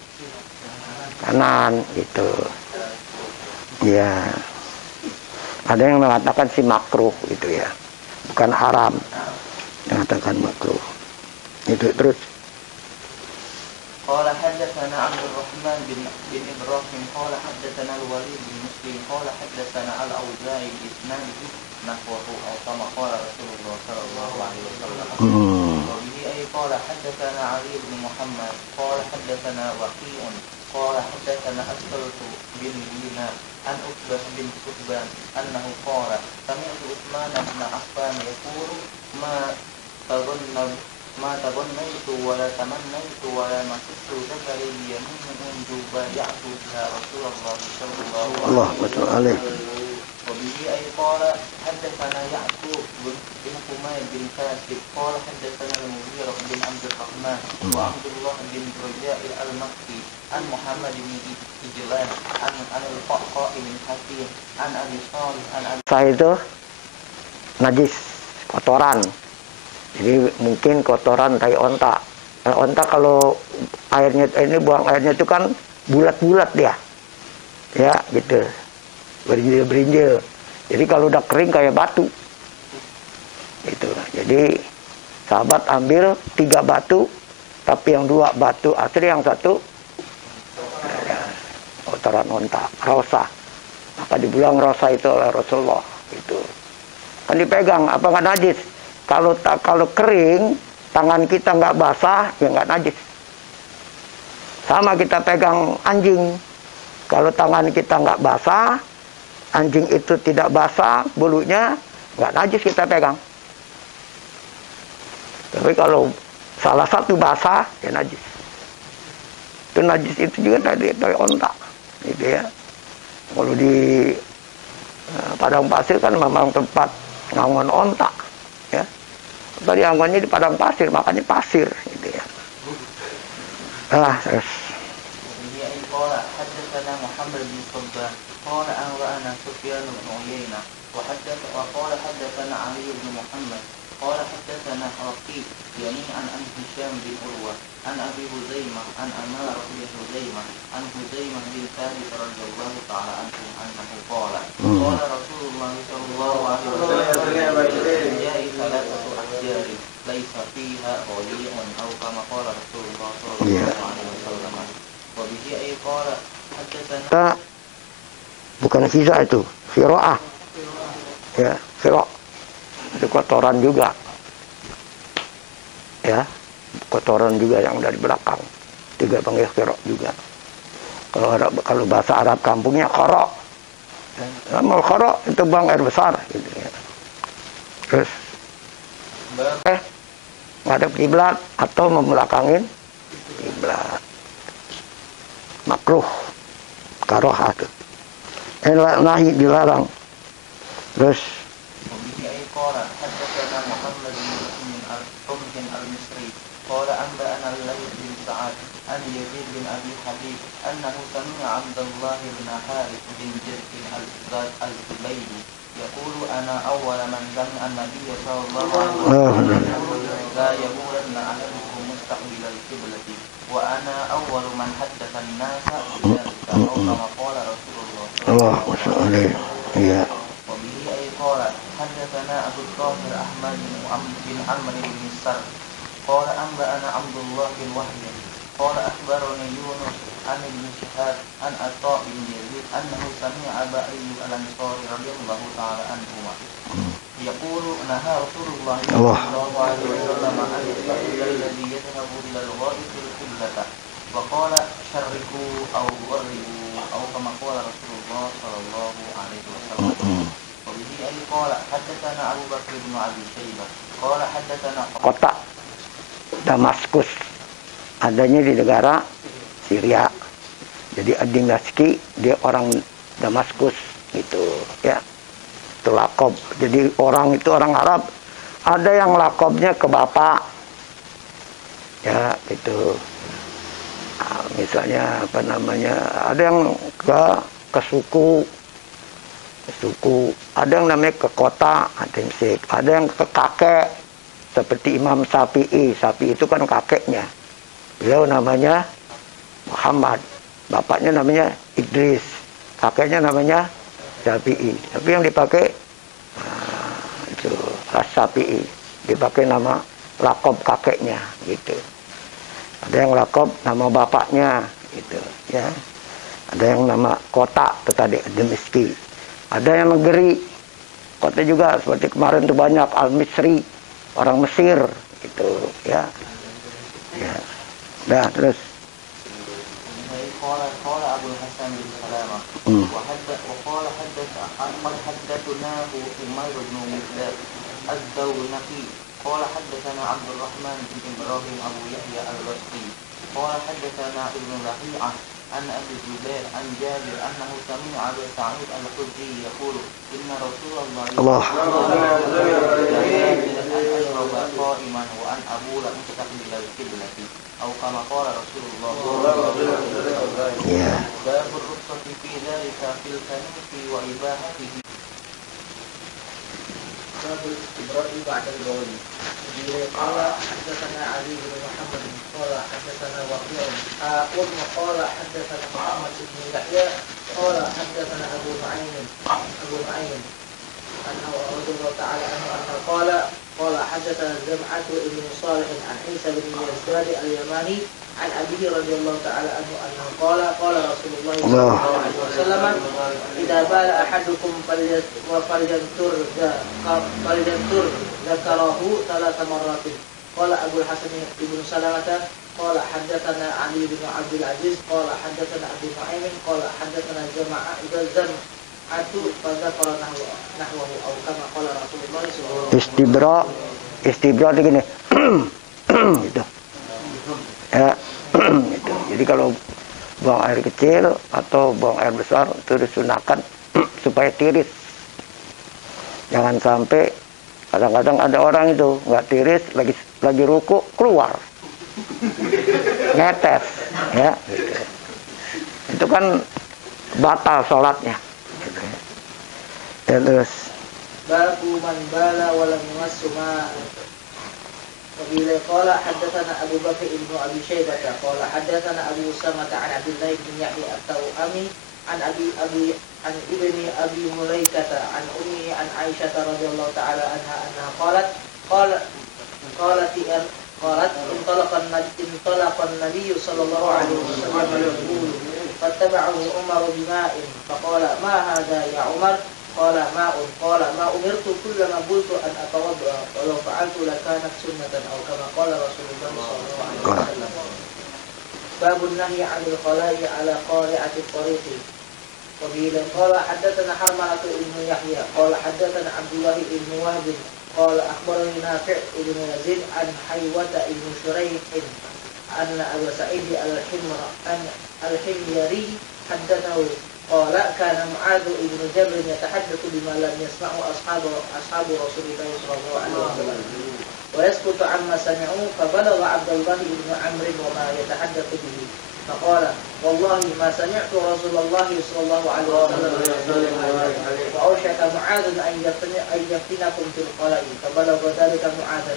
kanan gitu. Ya. Ada yang mengatakan si makruh gitu ya. Bukan haram. Mengatakan makruh. Itu terus. Qala haddatsana Abdul Rahman bin Ibrahim qala haddatsana Al-Walid bin Muslim qala haddatsana Al-Auza'i bi isnadihi nahwahu aw kama qala Rasulullah sallallahu alaihi wasallam. Wa bihi ay qala haddatsana Ali bin Muhammad qala haddatsana Waqi'un qala haddatsana Asbatu bin Dinar an Uqbah bin Subban annahu qala sami'tu Utsman bin Affan yaqulu ma tabannaitu wa la tamannaitu wa la masittu zakari yamin mundu bay'atu biha Rasulullah sallallahu alaihi wasallam. Wa bihi ay qala haddatsana Ya'qub bin Humayd bin Kasib qala haddatsana Al-Mughirah bin Abdul Rahman wa Abdullah bin Raja'il al-Makki an Muhammad bin Ijlan an al-Qaqqa bin Hakim an Abi Shalih an Abi itu najis, kotoran. Jadi mungkin kotoran tai onta. Onta kalau airnya ini buang airnya itu kan bulat-bulat dia. Ya, gitu. Berinjil-berinjil. Jadi kalau udah kering kayak batu. Gitu. Jadi sahabat ambil 3 batu, tapi yang 2 batu asli, yang 1 ya, kotoran onta, rosa. Maka dibilang rosa itu oleh Rasulullah. Gitu. Kan dipegang, apa nggak najis? Kalau kering, tangan kita nggak basah, ya nggak najis. Sama kita pegang anjing. Kalau tangan kita nggak basah, anjing itu tidak basah, bulunya nggak najis kita pegang. Tapi kalau salah satu basah, ya najis. Itu najis itu juga dari onta, gitu ya. Kalau di padang pasir kan memang tempat ngangon onta, ya. Tadi angonnya di padang pasir, makanya pasir, gitu ya. Terus. حدثنا محمد بن صبان قال أنبأنا سفيان بن عيينة وقال حدثنا علي بن محمد قال حدثنا رقيق جميعا عن هشام بن عروة عن أبي هزيمة عن أمارة بن هزيمة عن هزيمة بن ثابت رضي الله تعالى عنه أنه قال قال رسول الله صلى الله عليه وسلم جاء 3 أحجار ليس فيها وليء أو كما قال رسول الله صلى الله عليه وسلم. وبه أي قال حدثنا bukan sisa itu, firo'ah. Ya, firo'ah. Itu kotoran juga. Ya, kotoran juga yang dari belakang. 3 panggil firo'ah juga. Kalau bahasa Arab kampungnya khoro'. Amal khoro' itu buang air besar. Gitu ya. Terus, ngadep kiblat atau membelakangin kiblat. Makruh, karohah itu. Nahi, dilarang. Terus حدثنا محمد بن الحمد المصري قال أنبأنا الليث بن سعد عن يزيد بن أبي حبيب أنه سمع عبد الله بن حارث بن جرح الزبيدي يقول أنا أول من سمع النبي صلى الله عليه وسلم لا يقولن أحدكم مستقبل القبلة وأنا أول من حدث الناس بذلك أو كما قال رسول الله صلى الله عليه وسلم. وبه أي قال حدثنا أبو الطاهر أحمد بن عمرو بن السر قال أنبأنا عبد الله بن وهب قال أخبرني يونس عن عن ابن شهاب عن عطاء بن يزيد أنه سمع أبا أيوب الأنصاري رضي الله تعالى عنهما يقول نهى رسول الله صلى الله عليه وسلم عن الرجل الذي يذهب إلى الغائط القبلة وقال شركوا أو غربوا أو كما قال رسول الله صلى الله عليه وسلم. وبه قال حدثنا أبو بكر بن أبي شيبة قال حدثنا kota Damaskus adanya di negara Syria. Jadi Ad-Dimashqi dia orang Damaskus gitu ya. Itu lakob. Jadi orang itu orang Arab ada yang lakobnya ke bapak. Ya, gitu. Nah, misalnya apa namanya? Ada yang ke suku, ada yang namanya ke kota, ada yang ke kakek seperti Imam Syafi'i. Syafi'i itu kan kakeknya. Beliau namanya Muhammad, bapaknya namanya Idris, kakeknya namanya Syafi'i. Tapi yang dipakai itu As-Syafi'i, dipakai nama lakob kakeknya gitu. Ada yang lakob nama bapaknya gitu ya. Ada yang nama kota itu tadi Dimashqi. Ada yang negeri kota juga seperti kemarin itu banyak Al-Misri, orang Mesir gitu ya. Ya. Nah, terus قال أبو الحسن بن سلامة وقال حدثناه حمير بن مقداد الدونقي قال حدثنا عبد الرحمن بن إبراهيم أبو يحيى الرشدي قال حدثنا ابن لهيعة عن أبي الزبير عن جابر أنه سمع أبا سعيد الخدري يقول إن رسول الله صلى الله عليه وسلم أن أشرب قائما وأن أبول مستقبل القبلة أو كما قال رسول الله صلى الله عليه وسلم. باب الرخصة في ذلك في الكنيف وإباحته. باب الاستبراء بعد البول. قال حدثنا علي بن محمد قال حدثنا وقيع قال حدثنا محمد بن يحيى قال حدثنا أبو نعيم أنه رضي الله تعالى عنه أنه قال حدثنا جمعة بن صالح عن عيسى بن يزداد اليماني عن أبيه رضي الله تعالى عنه أنه قال رسول الله صلى الله عليه وسلم إذا بال أحدكم فلينتر ذكره 3 مرات. قال أبو الحسن بن سلمة قال حدثنا علي بن عبد العزيز قال حدثنا أبو نعيم قال حدثنا جماعة فذكر نحوه أو كما قال رسول الله صلى الله عليه وسلم. Istibra itu gini gitu ya, gitu. Jadi kalau buang air kecil atau buang air besar itu disunahkan supaya tiris. Jangan sampai kadang-kadang ada orang itu nggak tiris, lagi ruku keluar ngetes ya gitu. Itu kan batal sholatnya gitu. Ya, terus babu man bala wa lam yamassu ma. وقيل قال حدثنا أبو بكر بن أبي شيبة قال حدثنا أبو أسامة عن عبد الله بن يحيى التوأمي عن ابن أبي مليكة عن أمه عن عائشة رضي الله تعالى عنها أنها قالت انطلق النبي صلى الله عليه وسلم يقول فاتبعه عمر بماء فقال ما هذا يا عمر؟ قال ماء. قال ما أمرت كلما قلت أن أتوضأ ولو فعلت لكانت سنة أو كما قال رسول الله صلى الله عليه وسلم. باب النهي عن الخلاء على قارعة الطريق. وقيل قال حدثنا حرملة بن يحيى قال حدثنا عبد الله بن وهب قال أخبرني نافع بن يزيد عن حيوة بن شريح أن أبا سعيد الحميري حدثه قال كان معاذ بن جبل يتحدث بما لم يسمعه أصحاب رسول الله صلى الله عليه وسلم ويسكت عما سمعوا فبلغ عبد الله بن عمرو وما يتحدث به فقال والله ما سمعت رسول الله صلى الله عليه وسلم فأوشك معاذ أن يفتنكم في القلاء فبلغ ذلك معاذ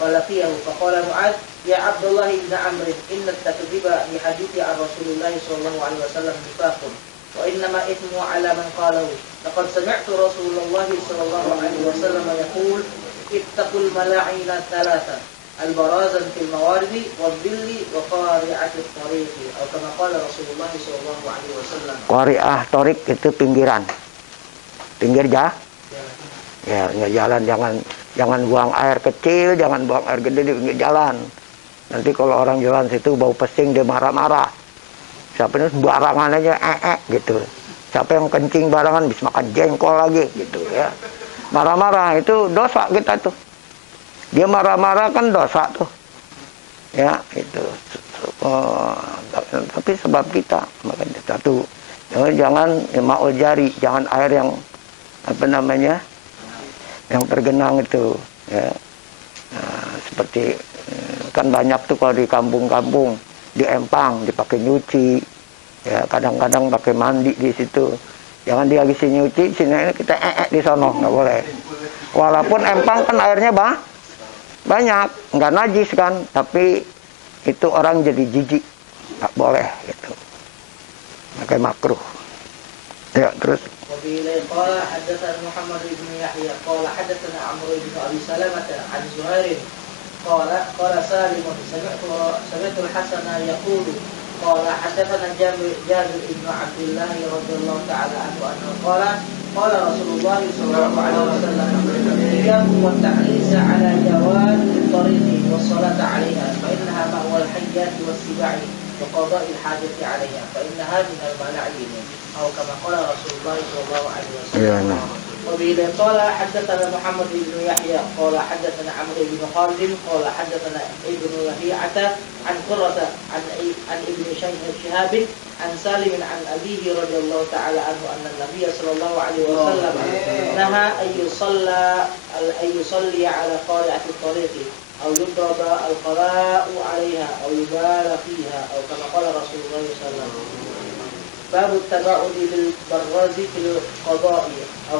فلقيه فقال معاذ يا عبد الله بن عمرو إن التكذيب بحديث عن رسول الله صلى الله عليه وسلم نفاق وإنما إثمه على من قاله لقد سمعت رسول الله صلى الله عليه وسلم يقول اتقوا الملاعين 3 البرازا في الموارد والظل وقارعة الطريق أو كما قال رسول الله صلى الله عليه وسلم. Qari'ah torik itu pinggiran, pinggir ya, jalan, jangan buang air kecil, jangan buang air gede di pinggir jalan. Nanti kalau orang jalan situ bau pesing dia marah-marah. Siapa ini barangan aja gitu. Siapa yang kencing barangan bisa makan jengkol lagi gitu ya. Marah-marah itu dosa kita tuh. Dia marah-marah kan dosa tuh. Ya, itu. Tapi sebab kita, makanya satu, jangan ma'ul jari, jangan air yang apa namanya? Yang tergenang itu, ya. Nah, seperti kan banyak tuh kalau di kampung-kampung, di empang dipakai nyuci. Ya, kadang-kadang pakai mandi di situ. Jangan dia lagi nyuci, sini kita di sono, nggak boleh. Walaupun empang kan airnya banyak, nggak najis kan, tapi itu orang jadi jijik, nggak boleh gitu. Pakai makruh. Ya, terus. قال حدثنا محمد بن يحيى قال حدثنا عمرو بن ابي سلمة عن زهير قال سالم سمعت الحسن يقول قال حدثنا جابر بن عبد الله رضي الله تعالى عنه انه قال رسول الله صلى الله عليه وسلم إياكم والتحريص على جواز الطريق والصلاة عليها فإنها مأوى الحيات والسباع وقضاء الحاجة عليها فإنها من الملاعين أو كما قال رسول الله صلى الله عليه وسلم. وبه قال حدثنا محمد بن يحيى قال حدثنا عمرو بن خالد قال حدثنا ابن لهيعة عن قرة عن ابن شهاب عن سالم عن أبيه رضي الله تعالى عنه أن النبي صلى الله عليه وسلم نهى أن يصلي على قارعة الطريق أو يضرب القراء عليها أو يبال فيها أو كما قال رسول الله صلى الله عليه وسلم. باب التباعد بالبراز في القضاء أو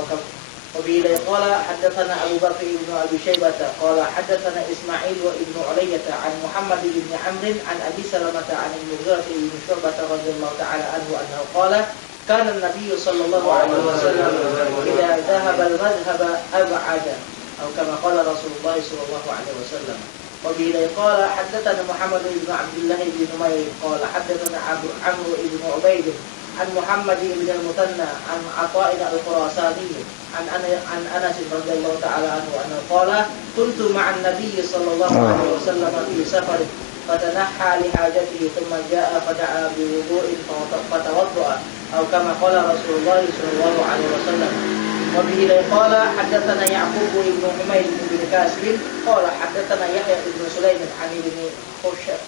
وبه قال حدثنا أبو بكر بن أبي شيبة قال حدثنا إسماعيل وابن علية عن محمد بن عمرو عن أبي سلمة عن المغيرة بن شعبة رضي الله تعالى عنه أنه قال كان النبي صلى الله عليه وسلم إذا ذهب المذهب أبعد أو كما قال رسول الله صلى الله عليه وسلم. وبه قال حدثنا محمد بن عبد الله بن نمير قال حدثنا عمرو بن عبيد عن محمد بن المثنى عن عطاء الخراساني عن انس رضي الله تعالى عنه انه قال كنت مع النبي صلى الله عليه وسلم في سفر فتنحى لحاجته ثم جاء فدعا بوضوء فتوضأ او كما قال رسول الله صلى الله عليه وسلم. وبه قال حدثنا يعقوب بن حميد بن كاسب قال حدثنا يحيى بن سليم عن ابن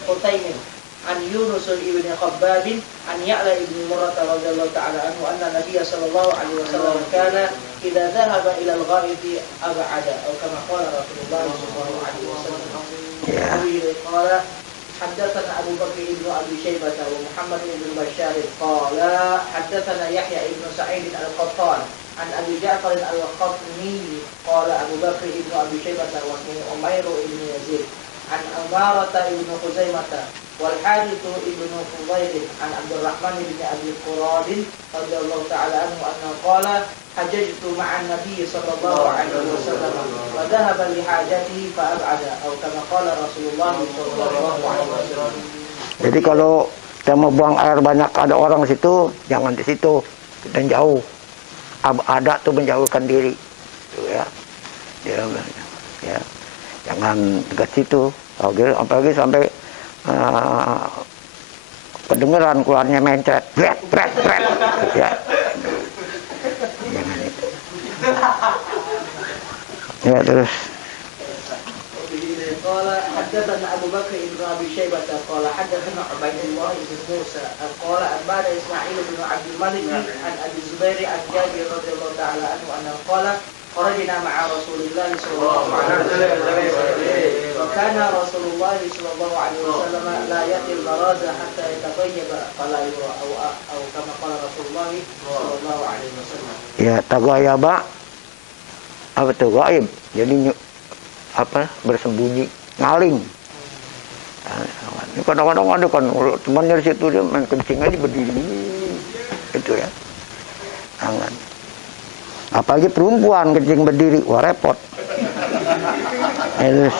حسين عن يونس بن خباب عن يعلى بن مرة رضي الله تعالى عنه أن النبي صلى الله عليه وسلم كان إذا ذهب إلى الغائط أبعد أو كما قال رسول الله صلى الله عليه وسلم. قال حدثنا أبو بكر بن أبي شيبة ومحمد بن بشار قال حدثنا يحيى بن سعيد القطان عن أبي جعفر القطني قال أبو بكر بن أبي شيبة واسمه عمير بن يزيد عن أمارة بن خزيمة والحارث بن فضيل عن عبد الرحمن بن أبي قراد رضي الله تعالى عنه أنه قال حججت مع النبي صلى الله عليه وسلم وذهب لحاجته فأبعد أو كما قال رسول الله صلى الله عليه وسلم. Jadi kalau kita mau buang air banyak ada orang situ, jangan di situ, kita jauh. Ada tuh menjauhkan diri, tuh ya. Ya. Jangan dekat situ. Apalagi sampai kedengeran keluarnya mencret, bret, ya. Jangan itu. Ya terus. قال حدثنا أبو بكر بن أبي شيبة قال حدثنا عبيد الله بن موسى قال أنبأنا إسماعيل بن عبد الملك عن أبي الزبير عن جابر رضي الله تعالى عنه أنه قال خرجنا مع رسول الله صلى الله عليه وسلم وكان رسول الله صلى الله عليه وسلم لا يأتي البراز حتى يتغيب فلا يرى أو كما قال رسول الله صلى الله عليه وسلم. Ya tagayaba apa tuh gaib, jadi apa bersembunyi, ngaling. Nah, kadang-kadang ada kan temannya di situ dia main kencing aja berdiri, itu ya. Jangan. Apalagi perempuan kencing berdiri, wah repot. Terus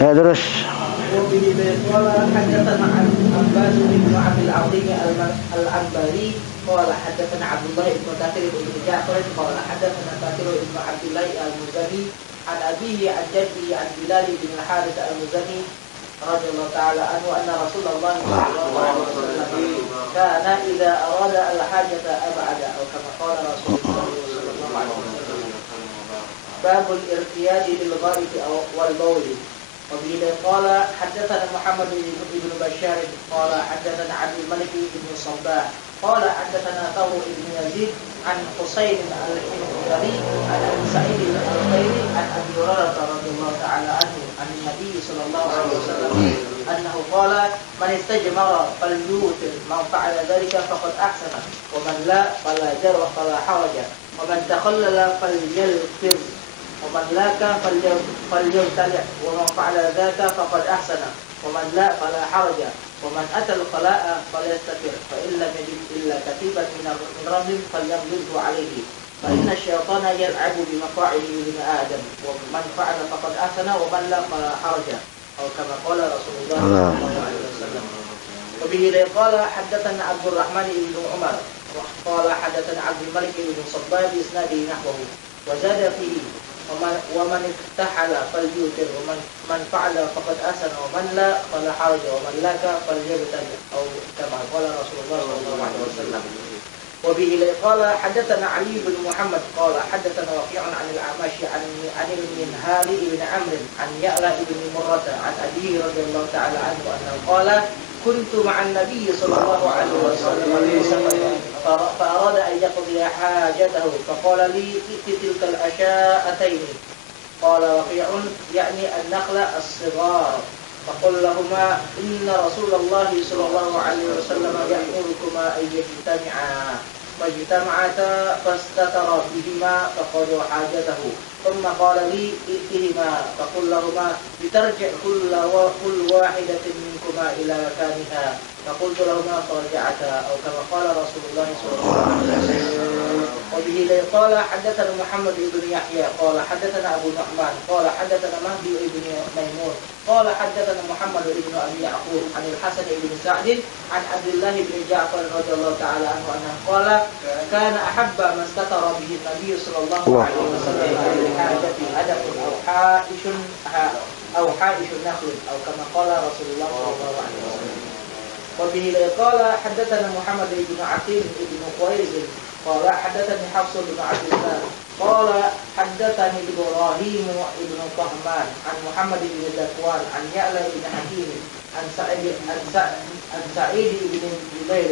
Ya terus. وبه قال حدثنا عن عباس بن عبد العظيم العنبري قال حدثنا عبد الله بن كثير بن جعفر قال حدثنا كثير بن عبد الله المزني عن أبيه عن جده عن بلال بن الحارث المزني رضي الله تعالى عنه أن رسول الله صلى الله عليه وسلم كان إذا أراد الحاجة أبعد أو كما قال رسول الله صلى الله عليه وسلم. باب الارتياد للغائط والبول. وبه قال حدثنا محمد بن بشار قال حدثنا عبد الملك بن الصباح قال حدثنا ثور بن يزيد عن حسين الحنظلي عن ابي سعيد الخيري عن ابي هريره رضي الله تعالى عنه عن النبي صلى الله عليه وسلم انه قال من استجمر فليوتر من فعل ذلك فقد احسن ومن لا فلا جرح فلا حرج ومن تخلل فليغفر ومن لاك فليبتلع ومن فعل ذاك فقد أحسن ومن لا فلا حرج ومن أتى الخلاء فليستتر فإن لم يجد إلا كتيبا من رمل فليملله عليه فإن الشيطان يلعب بمقاعد ابن آدم ومن فعل فقد أحسن ومن لا فلا حرج أو كما قال رسول الله صلى الله عليه وسلم. وبه قال حدثنا عبد الرحمن بن عمر قال حدثنا عبد الملك بن صباح بإسناده نحوه وزاد فيه ومن اكتحل فليوتر ومن فعل فقد أحسن ومن لا فلا حرج ومن لاك فليبتلع أو كما قال رسول الله صلى الله عليه وسلم. وبه قال حدثنا علي بن محمد قال حدثنا وكيع عن الأعمش عن المنهال بن عمرو عن يعلى بن مرة عن أبيه رضي الله تعالى عنه أنه قال كنت مع النبي صلى الله عليه وسلم فأراد أن يقضي حاجته فقال لي ائت تلك الأشاءتين قال وقيع يعني النخل الصغار فقل لهما إن رسول الله صلى الله عليه وسلم يأمركما أن يجتمعا فاجتمعتا فاستتر بهما فقضوا حاجته ثم قال لي ائتهما فقل لهما لترجع كل واحدة منكما إلى مكانها فقلت لهما فرجعتا أو كما قال رسول الله صلى الله عليه وسلم. وبه قال حدثنا محمد بن يحيى قال حدثنا أبو نعمان قال حدثنا مهدي بن ميمون قال حدثنا محمد بن أبي يعقوب عن الحسن بن سعد عن عبد الله بن جعفر رضي الله تعالى عنه أنه قال كان أحب ما استتر به النبي صلى الله عليه وسلم لحاجة هدف أو حائش نخل أو كما قال رسول الله صلى الله عليه وسلم. وبه قال حدثنا محمد بن عقيل بن خويز قال حدثني حفص بن عبد الله قال حدثني إبراهيم بن طهمان عن محمد بن ذكوان عن يعلى بن حكيم عن سعيد بن جبير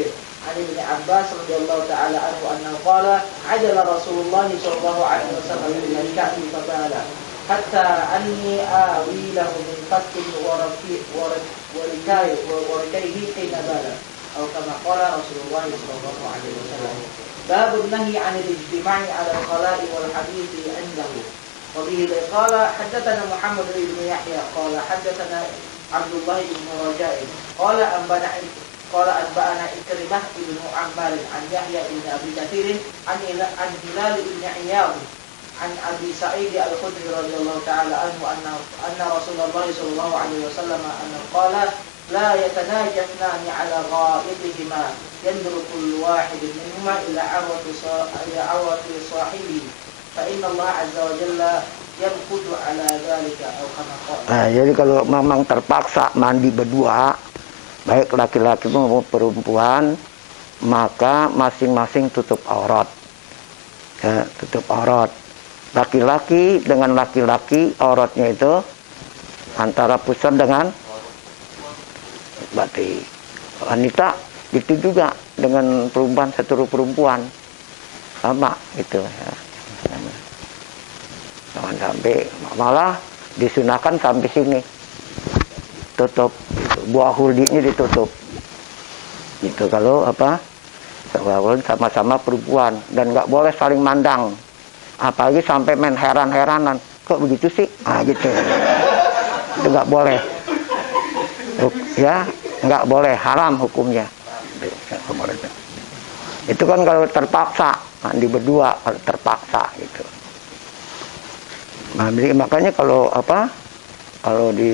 عن ابن عباس رضي الله تعالى عنه أنه قال عجل رسول الله صلى الله عليه وسلم إلى الكعب فبال حتى أني آوي له من فك وركيه حين بال أو كما قال رسول الله صلى الله عليه وسلم. باب النهي عن الاجتماع على الخلاء والحديث عنده. وبه قال حدثنا محمد بن يحيى قال حدثنا عبد الله بن رجاء قال أنبأنا إكرمة بن عمار عن يحيى بن أبي كثير عن هلال بن عياض عن أبي سعيد الخدري رضي الله تعالى عنه أن رسول الله صلى الله عليه وسلم أنه قال لا يتناجى اثنان على غائطهما ينظر كل واحد منهما إلى عورة صاحبه فإن الله عز وجل يمقت على ذلك أو كما قال. Jadi kalau memang terpaksa mandi berdua, baik laki-laki maupun perempuan, maka masing-masing tutup aurat. Ya, tutup aurat. Laki-laki dengan laki-laki auratnya itu antara pusat dengan batin. Wanita itu juga dengan perempuan satu perempuan sama gitu ya. Jangan sampai malah disunahkan sampai sini tutup buah huldinya ditutup itu kalau apa sama-sama perempuan dan nggak boleh saling mandang apalagi sampai main heran-heranan kok begitu sih gitu itu nggak boleh ya nggak boleh haram hukumnya itu kan kalau terpaksa mandi berdua kalau terpaksa gitu. Nah, makanya kalau apa Kalau di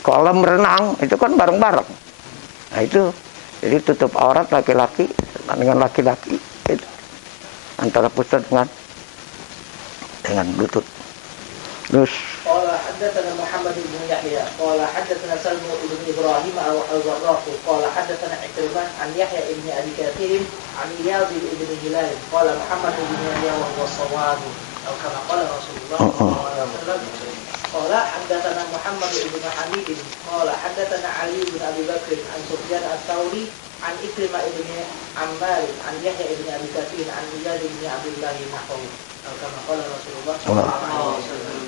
kolam renang itu kan bareng-bareng. Nah itu, jadi tutup aurat laki-laki dengan laki-laki itu antara pusat dengan lutut. Terus قال حدثنا محمد بن يحيى قال حدثنا سلم بن ابراهيم الوراق قال حدثنا عكرمة عن يحيى بن ابي كثير عن اياض بن هلال قال محمد بن يحيى وهو الصواب او كما قال رسول الله صلى الله عليه وسلم قال حدثنا محمد بن حميد قال حدثنا علي بن ابي بكر عن سفيان الثوري عن إكرمة بن عمار عن يحيى بن ابي كثير عن اياض بن عبد الله نحوه او كما قال رسول الله صلى الله عليه وسلم.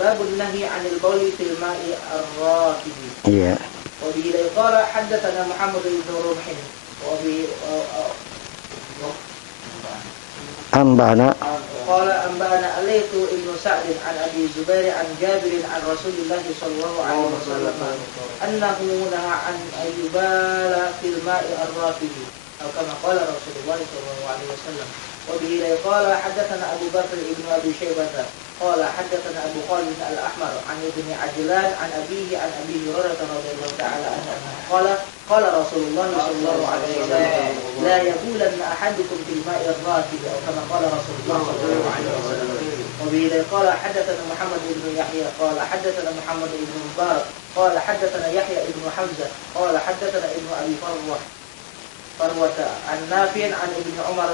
باب النهي عن البول في الماء الراكد. iya. وبه قال حدثنا محمد بن رمح وبه Ambana قال أنبأنا الليث بن سعد عن أبي الزبير عن جابر عن رسول الله صلى الله عليه وسلم أنه نهى عن أن يبال في الماء الراكد أو كما قال رسول الله صلى الله عليه وسلم. وبه قال حدثنا أبو بكر بن أبي شيبة قال حدثنا أبو خالد الأحمر عن ابن عجلان عن أبيه عن أبي هريرة رضي الله تعالى عنه قال قال رسول الله صلى الله عليه وسلم لا يبولن أحدكم في الماء الراكد أو كما قال رسول الله صلى الله عليه وسلم. وبه قال حدثنا محمد بن يحيى قال حدثنا محمد بن مبارك قال حدثنا يحيى بن حمزة قال حدثنا ابن أبي فروة عن نافع عن ابن عمر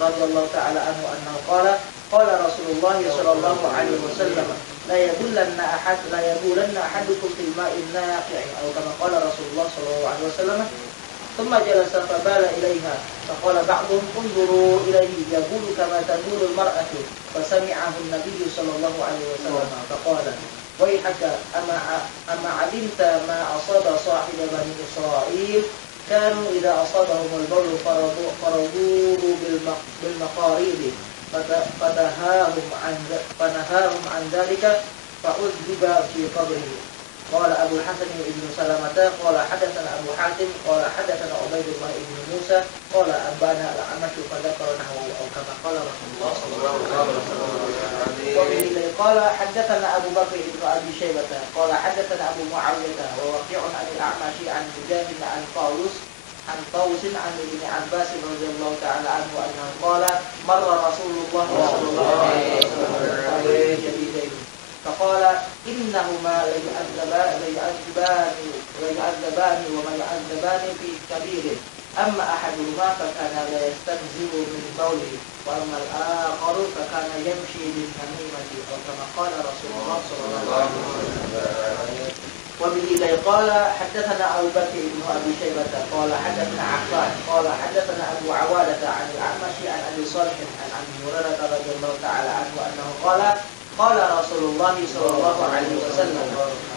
رضي الله تعالى عنه أنه قال قال رسول الله صلى الله عليه وسلم لا يبولن أحدكم في الماء الناقع أو كما قال رسول الله صلى الله عليه وسلم. ثم جلس فبال إليها فقال بعضهم انظروا إليه يبول كما تبول المرأة فسمعه النبي صلى الله عليه وسلم فقال ويحك أما علمت ما أصاب صاحب بني إسرائيل كانوا إذا أصابهم البول فرضوه بالمقاريض فنهاهم عن ذلك فعذب في قبره. قال أبو الحسن بن سلمة قال حدثنا أبو حاتم قال حدثنا عبيد الله بن موسى قال أنبأنا الأعمش فذكر نحوه أو كما قال رسول الله صلى الله عليه وسلم. وبه قال حدثنا أبو بكر بن أبي شيبة قال حدثنا أبو معاوية ووقيع عن الأعمش عن مجاهد عن طاووس عن ابن عباس رضي الله تعالى عنه أنه قال مر رسول الله صلى الله عليه وسلم جديدين فقال إنهما ليعذبان وما يعذبان في كبير أما أحدهما فكان لا يستنزه من بوله وأما الآخر فكان يمشي بالنميمة أو كما قال رسول الله صلى الله عليه وسلم. وبه قال حدثنا أبو بكر بن أبي شيبة قال حدثنا عفان قال حدثنا أبو عوالة عن الأعمش عن أبي صالح عن أبي هريرة رضي الله تعالى عنه أنه قال قال رسول الله صلى الله عليه وسلم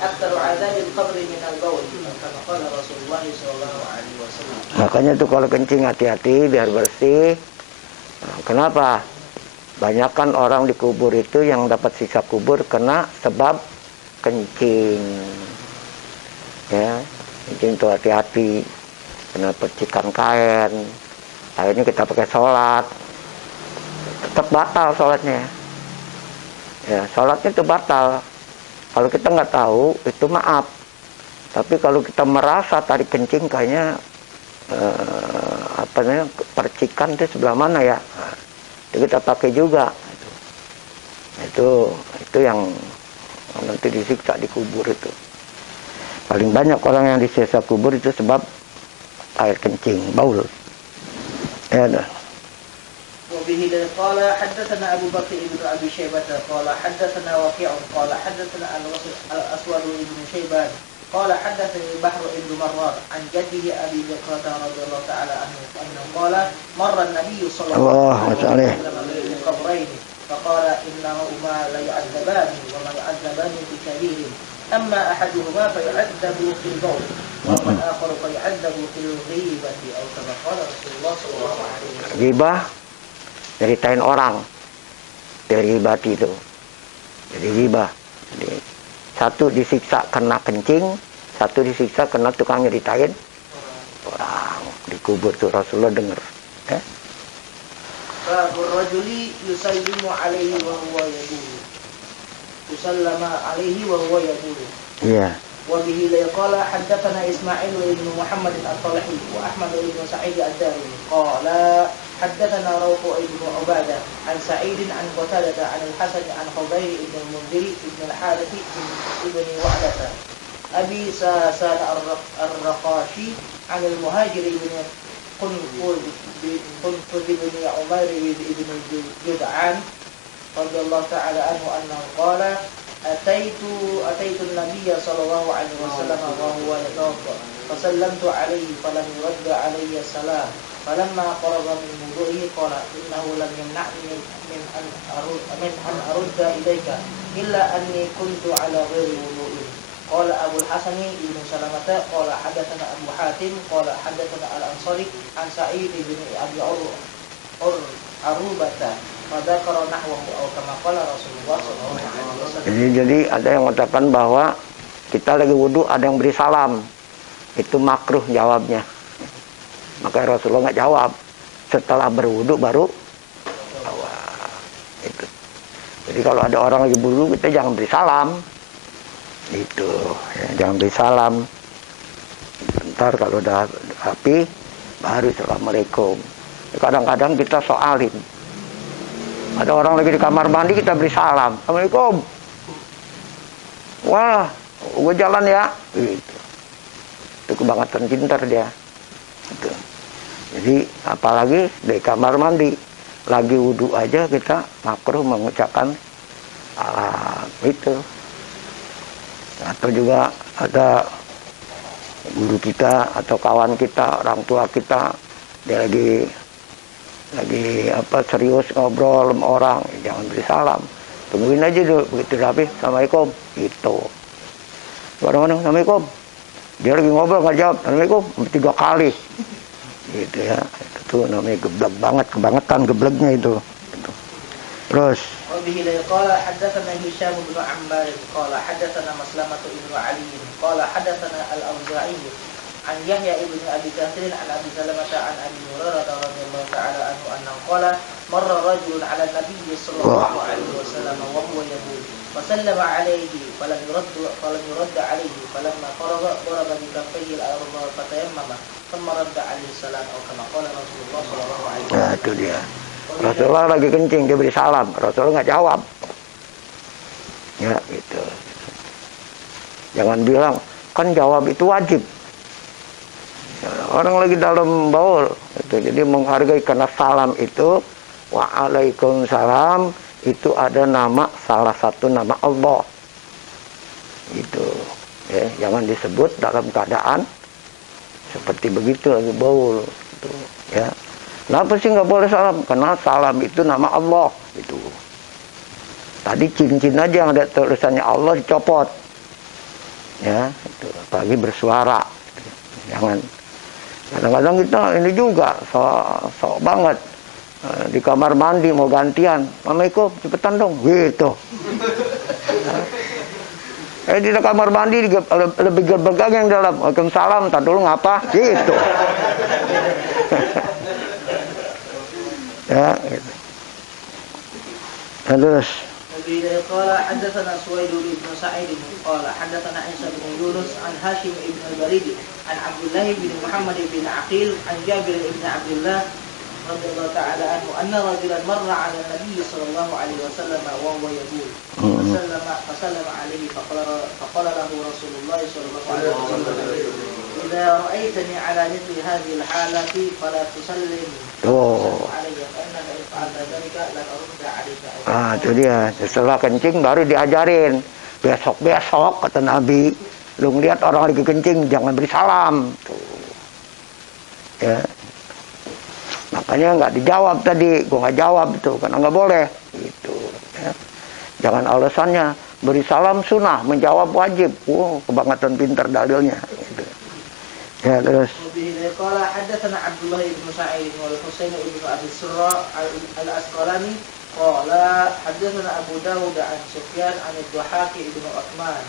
أكثر عذاب القبر من البول كما قال رسول الله صلى الله عليه وسلم. Makanya tuh kalau kencing hati-hati biar bersih. Nah, kenapa? Banyakkan orang di kubur itu yang dapat siksa kubur kena sebab kencing. Ya, kencing tuh hati-hati. Kena percikan kain. Akhirnya kita pakai sholat. Tetap batal sholatnya. Ya, sholatnya itu batal. Kalau kita nggak tahu, itu maaf. Tapi kalau kita merasa tadi kencing kayaknya percikan itu sebelah mana ya? Nah, itu kita pakai juga. Itu yang nanti disiksa di kubur itu. Paling banyak orang yang disiksa kubur itu sebab air kencing, baul. Ya, dah. وبه قال حدثنا أبو بكر بن أبي شيبة قال حدثنا وكيع قال حدثنا الأسود بن شيبان قال حدثني بحر بن مرار عن جده أبي بكرة رضي الله تعالى عنه أنه قال مر النبي صلى الله عليه وسلم بقبرين فقال إنهما ليعذبان وما يعذبان بكبير أما أحدهما فيعذب في البول وأما الآخر فيعذب في الغيبة أو كما قال رسول الله صلى الله عليه وسلم. Ghibah, ceritain orang dari ghibati itu. Jadi ghibah. Jadi satu disiksa kena kencing, satu disiksa kena tukang nyeritain orang di kubur tuh. Rasulullah dengar. Babur rajuli yusallimu alaihi wa huwa yabulu. يسلم عليه وهو يقول. Iya. وبه قال حدثنا إسماعيل بن محمد الطلحي وأحمد بن سعيد الدارمي قال حدثنا روح بن عبادة عن سعيد عن قتادة عن الحسن عن خبير بن المنذر بن الحارث بن وعدة أبي ساسان الرقاشي عن المهاجر بن قنفذ بن عمير بن جدعان رضي الله تعالى عنه أنه قال أتيت النبي صلى الله عليه وسلم وهو يتوضأ فسلمت عليه فلم يرد علي السلام فلما قرب من وضوئه قال إنه لم يمنعني من أن أرد إليك إلا أني كنت على غير وضوء. قال أبو الحسن بن سلمة قال حدثنا أبو حاتم قال حدثنا الأنصاري عن سعيد بن أبي عروبة فذكر نحوه أو كما قال Rasulullah SAW. Jadi ada yang mengatakan bahwa kita lagi wudhu ada yang beri salam, itu makruh jawabnya. Maka Rasulullah nggak jawab, setelah berwudhu baru jawab. Itu. Jadi kalau ada orang lagi wudhu kita jangan beri salam, itu ya, jangan beri salam. Ntar kalau udah rapi baru assalamualaikum. Kadang-kadang kita soalin. Ada orang lagi di kamar mandi kita beri salam, assalamualaikum. Wah, gue jalan ya. Gitu. Itu kebangetan pintar dia. Gitu. Jadi apalagi di kamar mandi lagi wudhu aja kita makruh mengucapkan itu. Atau juga ada guru kita atau kawan kita, orang tua kita, dia lagi serius ngobrol sama orang, jangan beri salam, tungguin aja dulu, begitu rapi, assalamualaikum, gitu. Kadang-kadang assalamualaikum, dia lagi ngobrol nggak jawab, assalamualaikum, 3 kali, gitu ya. Itu namanya geblek banget, kebangetan gebleknya itu. Gitu. Terus. وبه قال حدثنا هشام بن عمار قال حدثنا مسلمة بن علي قال حدثنا الأوزاعي عن يحيى بن أبي كثير عن أبي سلمة عن أبي هريرة رضي الله تعالى عنه أنه قال مر رجل على النبي صلى الله عليه وسلم وهو يقول فسلم عليه فلم يرد عليه فلما فرغ ضرب بكفيه الأرض فتيمم ثم رد عليه السلام أو كما قال رسول الله صلى الله عليه وسلم. Nah, itu dia. Rasulullah lagi kencing, dia beri salam. Rasulullah nggak jawab. Ya, gitu. Jangan bilang, kan jawab itu wajib. Ya, orang lagi dalam baul. Gitu. Jadi menghargai karena salam itu, waalaikumsalam, itu ada nama, salah satu nama Allah. Gitu. Ya, jangan disebut dalam keadaan seperti begitu lagi baul. Gitu. Ya. Kenapa sih nggak boleh salam? Karena salam itu nama Allah, gitu. Tadi cincin aja yang ada tulisannya Allah dicopot, ya, itu. Apalagi bersuara, gitu. Jangan. Kadang-kadang kita ini juga sok banget di kamar mandi mau gantian, assalamualaikum, cepetan dong, gitu. Di kamar mandi lebih bergang yang dalam, waalaikumsalam, tar dulu ngapa, gitu. Ya, gitu. Terus. قال حدثنا سويد بن سعيد قال حدثنا عيسى بن يونس عن هاشم بن البريد عن عبد الله بن محمد بن عقيل عن جابر بن عبد الله رضي الله تعالى عنه أن رجلا مر على النبي صلى الله عليه وسلم وهو يقول فسلم عليه فقال له رسول الله صلى الله عليه وسلم إذا رأيتني على مثل هذه الحالة فلا تسلم علي فإنك إن فعلت ذلك لن أرد عليك. Itu dia. Setelah kencing baru diajarin. Besok-besok kata Nabi, lu ngeliat orang lagi kencing jangan beri salam. Tuh. Ya. Makanya nggak dijawab tadi, gua nggak jawab itu karena nggak boleh. Gitu. Ya. Jangan alasannya beri salam sunnah, menjawab wajib. Kebangetan pintar dalilnya. Gitu. Ya, terus. قال حدثنا عبد الله بن سعيد والحسين بن أبي السراء الأسقلاني قال حدثنا أبو داود عن سفيان عن الضحاك بن عثمان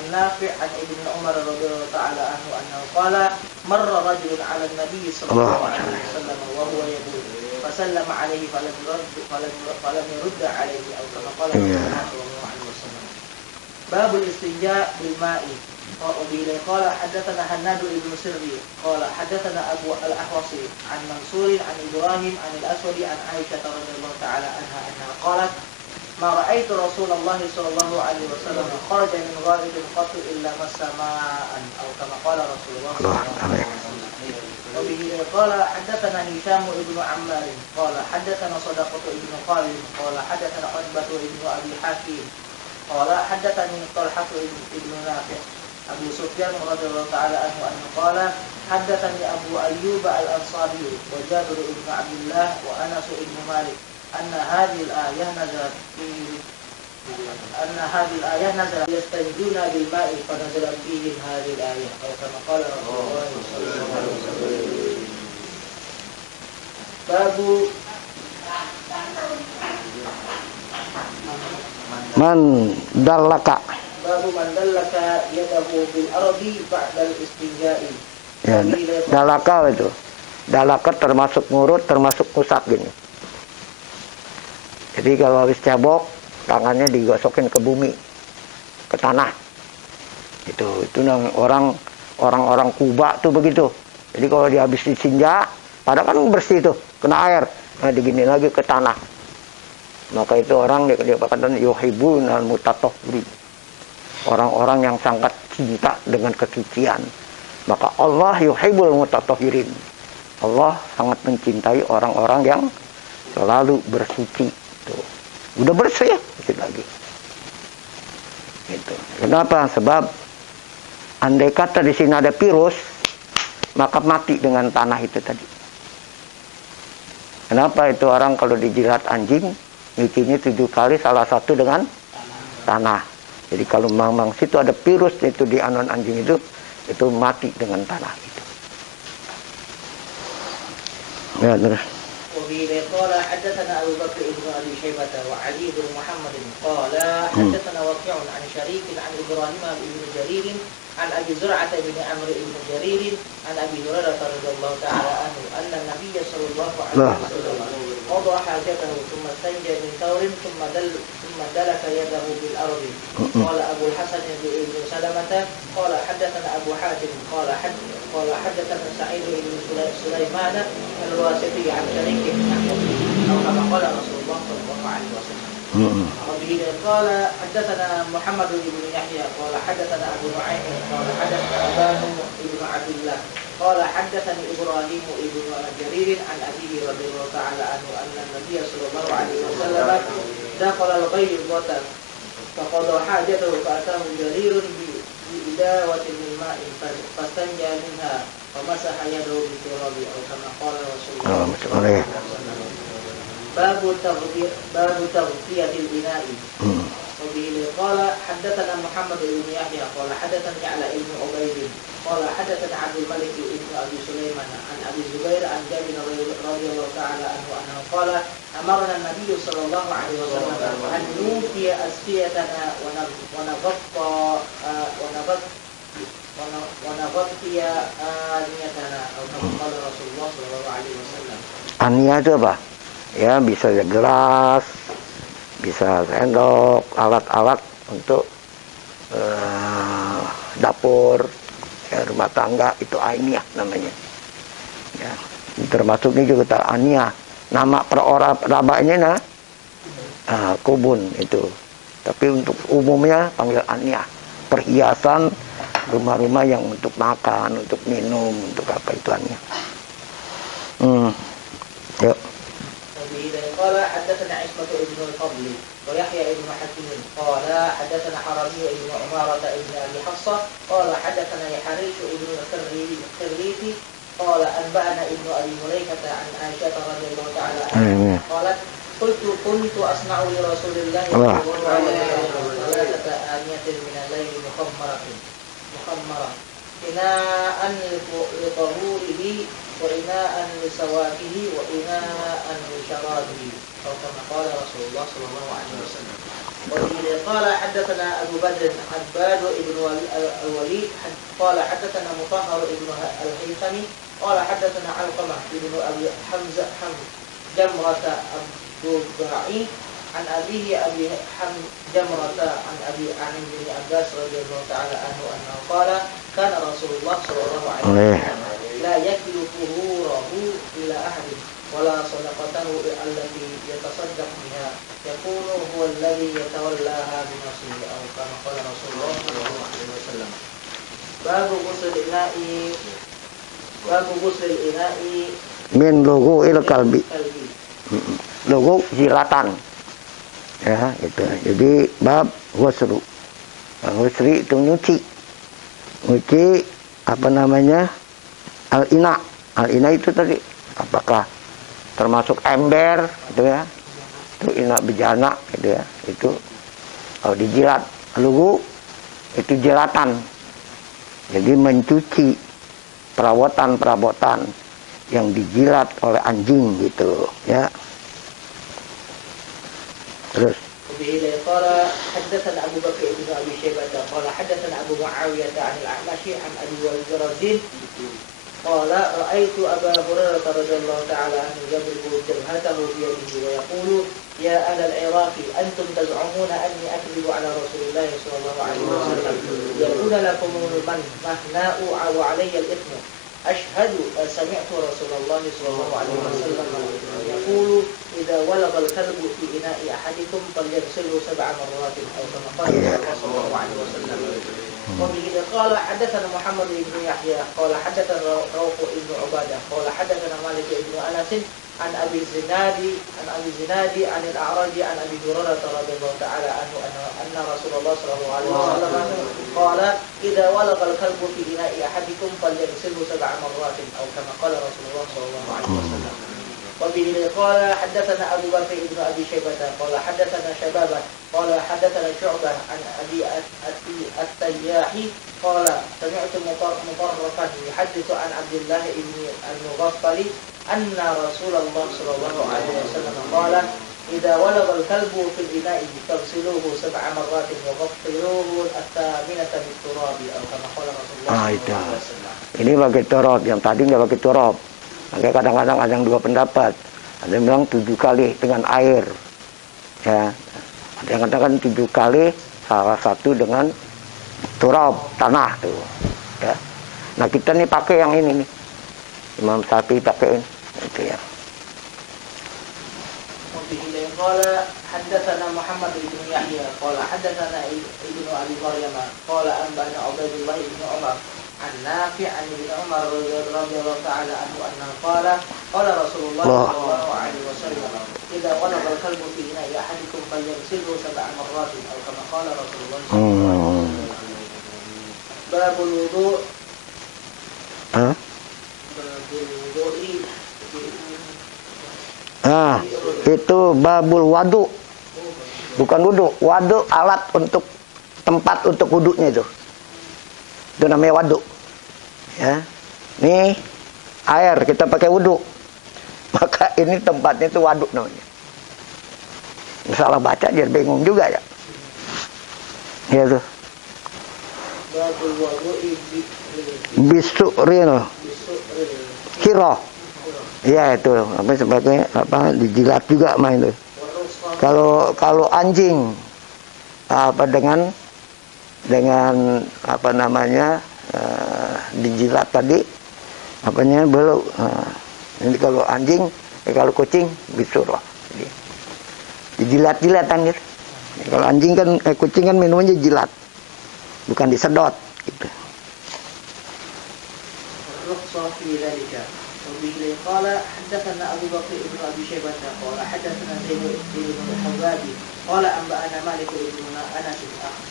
النافع عن ابن عمر رضي الله تعالى عنه أنه قال مر رجل على النبي صلى الله عليه وسلم وهو يقول فسلم عليه فلم يرد عليه أو كما قال رسول الله صلى الله عليه وسلم. باب الاستنجاء بالماء. قال حدثنا هناد بن سري قال حدثنا أبو الأحوصي عن منصور عن إبراهيم عن الأسود عن عائشة رضي الله تعالى عنها أنها قالت ما رأيت رسول الله صلى الله عليه وسلم خرج من غائط قط إلا مس ماء أو كما قال رسول الله صلى الله عليه وسلم. وبه قال حدثنا هشام بن عمار قال حدثنا صدقة بن خالد قال حدثنا عتبة بن أبي حكيم قال حدثني طلحة بن نافع أبو سفيان رضي الله تعالى عنه أنه قال حدثني أبو أيوب الأنصاري وجابر بن عبد الله وأنس بن مالك أن هذه الآية نزلت يستنجون بالماء فنزلت فيهم هذه الآية أو كما قال رسول الله صلى الله عليه وسلم. باب man dallaka. Babu man dallaka yadahu bil ardi ba'dal istinja'i. Ya, dalaka itu. Dalaka termasuk ngurut, termasuk musab gini. Jadi kalau habis cabok, tangannya digosokin ke bumi, ke tanah. Itu orang-orang Kuba tuh begitu. Jadi kalau dia habis disinja, padahal kan bersih tuh, kena air, nah digini lagi ke tanah. Maka itu orang dia berkata yuhibbunal mutatahhirin. Orang-orang yang sangat cinta dengan kesucian. Maka Allah yuhibbul mutatahhirin. Allah sangat mencintai orang-orang yang selalu bersuci. Tuh. Udah bersih ya, bersih lagi. Gitu. Kenapa? Sebab andai kata di sini ada virus, maka mati dengan tanah itu tadi. Kenapa itu orang kalau dijilat anjing nyucinya 7 kali, salah satu dengan tanah. Jadi kalau memang situ ada virus itu di anon anjing itu mati dengan tanah itu. Ya, terus. قال حدثنا أبو بكر بن أبي شيبة وعلي بن محمد قال حدثنا وكيع عن شريك عن إبراهيم بن جرير عن أبي زرعة بن عمرو بن جرير عن أبي هريرة رضي الله تعالى عنه أن النبي صلى الله عليه وسلم قضى حاجته ثم استنجى من ثور ثم دلك يده بالأرض. قال أبو الحسن بن سلمة قال حدثنا أبو حاتم قال حدثنا سعيد بن سليمان الواسطي عن شريك أو كما قال رسول الله صلى الله عليه وسلم. وبه قال حدثنا محمد بن يحيى قال حدثنا أبو نعيم قال حدثنا أبان بن عبد الله قال حدثني إبراهيم بن جرير عن أبيه رضي الله تعالى عنه أن النبي صلى الله عليه وسلم دخل الغيظة فقضى حاجته فأتاه جرير بإداوة من ماء فاستنجى منها ومسح يده بالتراب أو كما قال رسول الله صلى الله عليه وسلم. باب تغطية الإناء. وبه قال حدثنا محمد بن يحيى قال حدثني على ابن عبيد قال حدثنا عبد الملك بن أبي سليمان عن أبي الزبير عن جابر رضي الله تعالى عنه أنه قال أمرنا النبي صلى الله عليه وسلم أن نوفي أسقيتنا ونغطي آنيتنا أو كما قال رسول الله صلى الله عليه وسلم. Ania itu apa? Ya bisa gelas, bisa sendok, alat-alat untuk dapur, ya, rumah tangga itu ainiyah namanya. Ya, termasuk ini juga aniyah. Nama perorabanya kubun itu. Tapi untuk umumnya panggil aniyah. Perhiasan rumah-rumah yang untuk makan, untuk minum, untuk apa itu aniyah. Yuk. قال حدثنا عصمة بن الفضل ويحيى بن حكيم قال حدثنا حرمي بن عمارة بن أبي حفصة قال حدثنا يحريش بن الخريف قال أنبأنا ابن أبي مليكة عن عائشة رضي الله تعالى عنها قالت كنت أصنع لرسول الله صلى الله عليه وسلم 3 آنية من الليل مخمرة إناء لطهوره وإناء لسواكه وإناء لشرابه أو كما قال رسول الله صلى الله عليه وسلم. وبه قال حدثنا أبو بدر عباد بن الوليد قال حدثنا مطهر بن الهيثمي قال حدثنا علقمة بن أبي جمرة الضباعي عن أبيه أبي جمرة عن ابن عباس رضي الله تعالى عنه أنه قال كان رسول الله صلى الله عليه وسلم لا يكل طهوره إلى أحد ولا صدقته التي يتصدق بها يقول هو الذي يتولاها بنفسه أو كما قال رسول الله صلى الله عليه وسلم. باب غسل الإناء min lugu il kalbi. Lugu jilatan. Ya, itu. Jadi bab ghuslu. Ghusli itu nyuci. Nyuci apa namanya? Al-ina. Al-ina itu tadi apakah termasuk ember gitu ya? Itu ina bejana gitu ya. Itu kalau dijilat. Lugu itu jilatan. Jadi mencuci perabotan-perabotan yang dijilat oleh anjing gitu ya. Terus قال حدثنا أبو بكر بن أبي شيبة قال حدثنا أبو معاوية عن الأعمش عن أبي الجرزين قال رأيت أبا هريرة رضي الله تعالى عنه يضرب جبهته بيده ويقول يا أهل العراق أنتم تزعمون أني أكذب على رسول الله صلى الله عليه وسلم يقول لكم المهناء وعلي الإثم أشهد سمعت رسول الله صلى الله عليه وسلم يقول إذا ولغ الكلب في إناء أحدكم فليغسله 7 مرات أو كما قال صلى الله عليه وسلم. وبه قال حدثنا محمد بن يحيى قال حدثنا روح بن عبادة قال حدثنا مالك بن أنس عن أبي الزناد عن الأعرج عن أبي هريرة رضي الله تعالى عنه أن رسول الله صلى الله عليه وسلم قال إذا ولغ الكلب في إناء أحدكم فليغسله 7 مرات أو كما قال رسول الله صلى الله عليه وسلم. وبه قال حدثنا أبو بكر بن أبي شيبة قال حدثنا شبابة قال حدثنا شعبة عن أبي التياح قال سمعت مطرفا يحدث عن عبد الله بن المغفل أن رسول الله صلى الله عليه وسلم قال إذا ولغ الكلب في الإناء فاغسلوه 7 مرات وغسلوه الثامنة بالتراب أو كما قال رسول الله صلى الله عليه وسلم. Ini pakai turab, yang tadi nggak pakai turab. Makanya kadang-kadang ada yang 2 pendapat. Ada yang bilang 7 kali dengan air. Ya. Ada yang katakan 7 kali, salah satu dengan turab, tanah tuh. Ya. Nah kita nih pakai yang ini nih. Imam Syafi'i pakai ini. Itu ya. قال حدثنا محمد بن يحيى قال حدثنا ابن أبي مريم قال أنبأنا عبيد الله بن عمر عن نافع عن ابن عمر رضي الله تعالى عنه أنه قال قال رسول الله صلى الله عليه وسلم إذا ولغ الكلب في إناء أحدكم فليغسله 7 مرات أو كما قال رسول الله صلى الله عليه وسلم. باب الوضوء Nah, itu babul wadu. Bukan wudu, wadu alat untuk tempat untuk wudunya itu. Itu namanya wadu. Ya. Nih air kita pakai wudu. Maka ini tempatnya itu wadu namanya. Salah baca jadi bingung juga ya. Ya tuh. Babul wadu Bisu'ril Hiro. Iya itu apa sebagai apa dijilat juga main itu. Kalau anjing apa dengan apa namanya dijilat tadi apanya belum. Ini kalau anjing kalau kucing bisurah. Dijilat-jilatan gitu. Kalau anjing kan kucing kan minumnya jilat. Bukan disedot gitu. وبه قال حدثنا أبو بكر بن أبي شيبة قال حدثنا زيد بن الحباب قال أنبأنا مالك بن أنس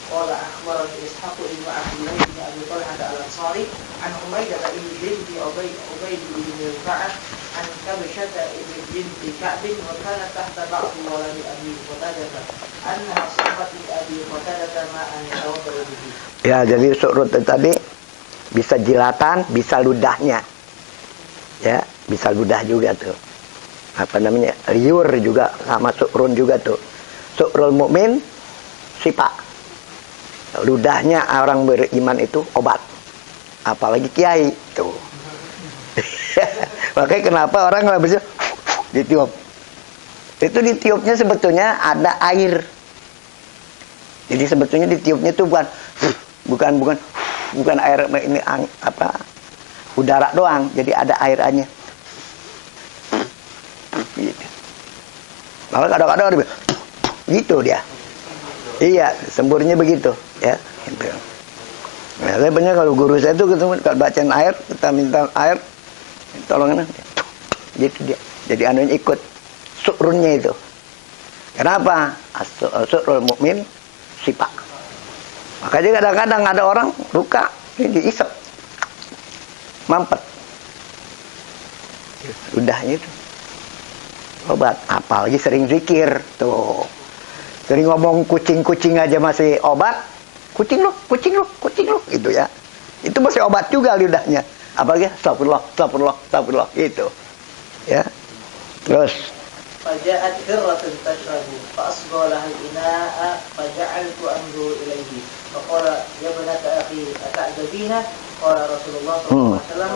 قال أخبرني إسحاق بن عبد الله بن أبي طلحة الأنصاري عن حميدة بنت عبيد بن كعب عن كبشة بنت كعب وكانت تحت بعض ولد أبي قتادة أنها صحبت لأبي قتادة ماء يتوضأ به. Ya, jadi surut tadi bisa jilatan, bisa ludahnya. Ya, bisa ludah juga tuh. Apa namanya? Liur juga sama su'run juga tuh. Su'rul mukmin sipa. Ludahnya orang beriman itu obat. Apalagi kiai tuh. Makanya kenapa orang nggak bisa ditiup. Itu ditiupnya sebetulnya ada air. Jadi sebetulnya ditiupnya itu bukan air ini udara doang. Jadi ada airannya. Gitu. Maka kadang-kadang gitu dia. Iya, semburnya begitu, ya. Gitu. Nah, saya benar kalau guru saya itu ketemu kalau bacaan air, kita minta air, tolong gitu dia. Jadi anunya ikut surunnya itu. Kenapa? Surul mukmin sipak. Makanya kadang-kadang ada orang luka, ini diisep, mampet. Udahnya itu obat. Apalagi sering zikir tuh. Sering ngomong kucing-kucing aja masih obat. Kucing lu gitu ya. Itu masih obat juga lidahnya. Apalagi astagfirullah gitu. Ya. Terus فجاءت هرة تشرب فأصغى لها الإناء فجعلت أنظر إليه فقال يا ابنة أخي أتعجبين قال رسول الله صلى الله عليه وسلم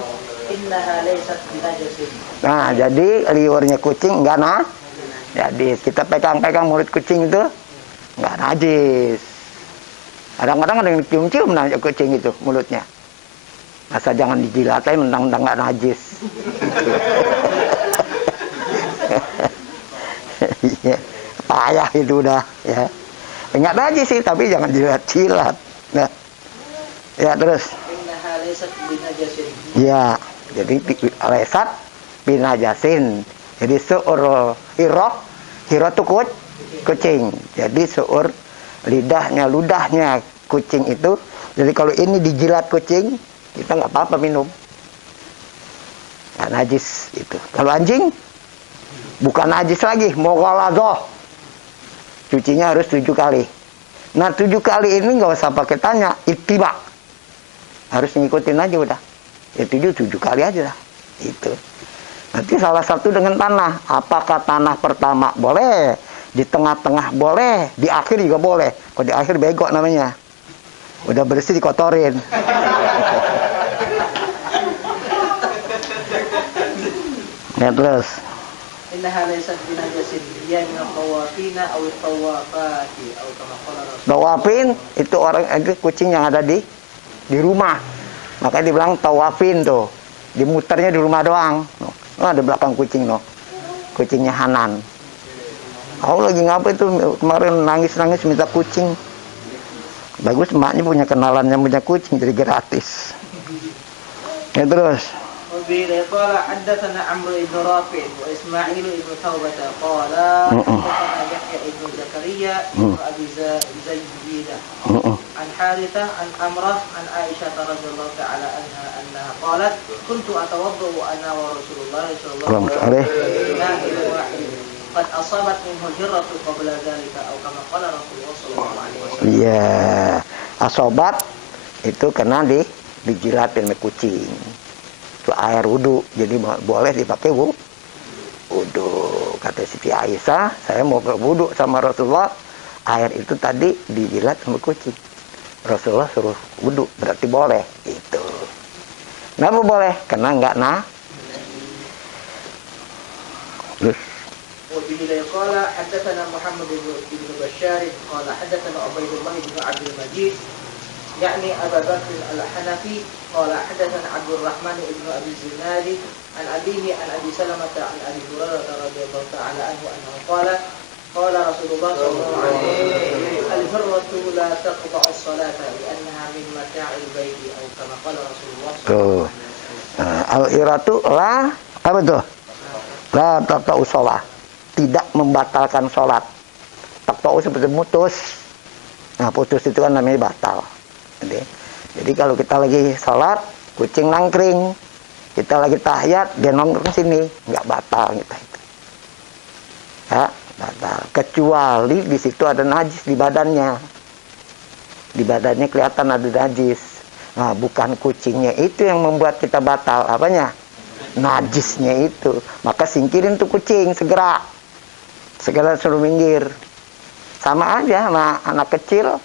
إنها ليست بنجس. Nah, jadi liurnya kucing enggak jadi kita pegang-pegang mulut kucing itu enggak najis. Kadang-kadang ada yang cium-cium kucing itu mulutnya. Masa jangan dijilat aja mentang-mentang enggak najis. Payah itu udah ya. Enggak najis sih, tapi jangan jilat-jilat. Nah. Ya, terus. Innaha laysat binajasin. Ya, jadi lesat binajasin. Jadi seur hiroh itu kucing. Jadi seur ludahnya kucing itu. Jadi kalau ini dijilat kucing, kita nggak apa-apa minum. Nggak najis itu. Kalau anjing, bukan najis lagi, mughalazoh. Cucinya harus 7 kali. Nah 7 kali ini nggak usah pakai tanya, ittiba. Harus ngikutin aja udah. Ya 7 kali aja lah. Itu. Nanti salah satu dengan tanah. Apakah tanah pertama boleh, di tengah-tengah boleh, di akhir juga boleh. Kalau di akhir bego namanya. Udah bersih dikotorin. Ya terus. Innaha laysat binajasin yani tawafina aw tawafati aw kama qala Rasul. Tawafin itu orang kucing yang ada di rumah. Makanya dibilang tawafin tuh. Dimuternya di rumah doang. Oh, ada belakang kucing no. Kucingnya Hanan. Aku lagi ngapa itu kemarin nangis-nangis minta kucing. Bagus emaknya punya kenalan yang punya kucing jadi gratis. Ya terus. وبه قال حدثنا عمرو بن رافع واسماعيل بن ثوبة قال حدثنا يحيى بن زكريا بن ابي زيد عن حارثة عن عمرة عن عائشة رضي الله تعالى عنها انها قالت كنت اتوضا انا ورسول الله صلى الله عليه وسلم واحد قد اصابت منه الهرة قبل ذلك او كما قال رسول الله صلى الله عليه وسلم. Iya, asobat itu kena dijilatin sama kucing. Itu air wudhu, jadi boleh dipakai wudhu. Kata Siti Aisyah, saya mau berwudhu sama Rasulullah, air itu tadi dijilat sama kucing. Rasulullah suruh wudhu, berarti boleh. Itu. Kenapa boleh? Karena enggak Terus. وبه قال حدثنا محمد بن بشار قال حدثنا عبيد الله بن عبد المجيد يعني أبا بكر الحنفي قال حدثنا عبد الرحمن بن أبي الزناد عن أبيه عن أبي سلمة عن أبي هريرة رضي الله تعالى عنه أنه قال قال رسول الله صلى الله عليه وسلم الهرة لا تقطع الصلاة لأنها من متاع البيت أو كما قال رسول الله صلى الله عليه وسلم. Al-iratu la apa tuh? La taqta'u shalah. Tidak membatalkan sholat. Taqta'u seperti mutus. Nah putus itu kan namanya batal. Jadi kalau kita lagi sholat, kucing nangkring, kita lagi tahiyat, dia nongkrong sini, nggak batal kita itu. Ya, batal. Kecuali di situ ada najis di badannya. Di badannya kelihatan ada najis. Nah, bukan kucingnya itu yang membuat kita batal. Apanya? Najisnya itu. Maka singkirin tuh kucing segera. Segera suruh minggir. Sama aja sama anak kecil,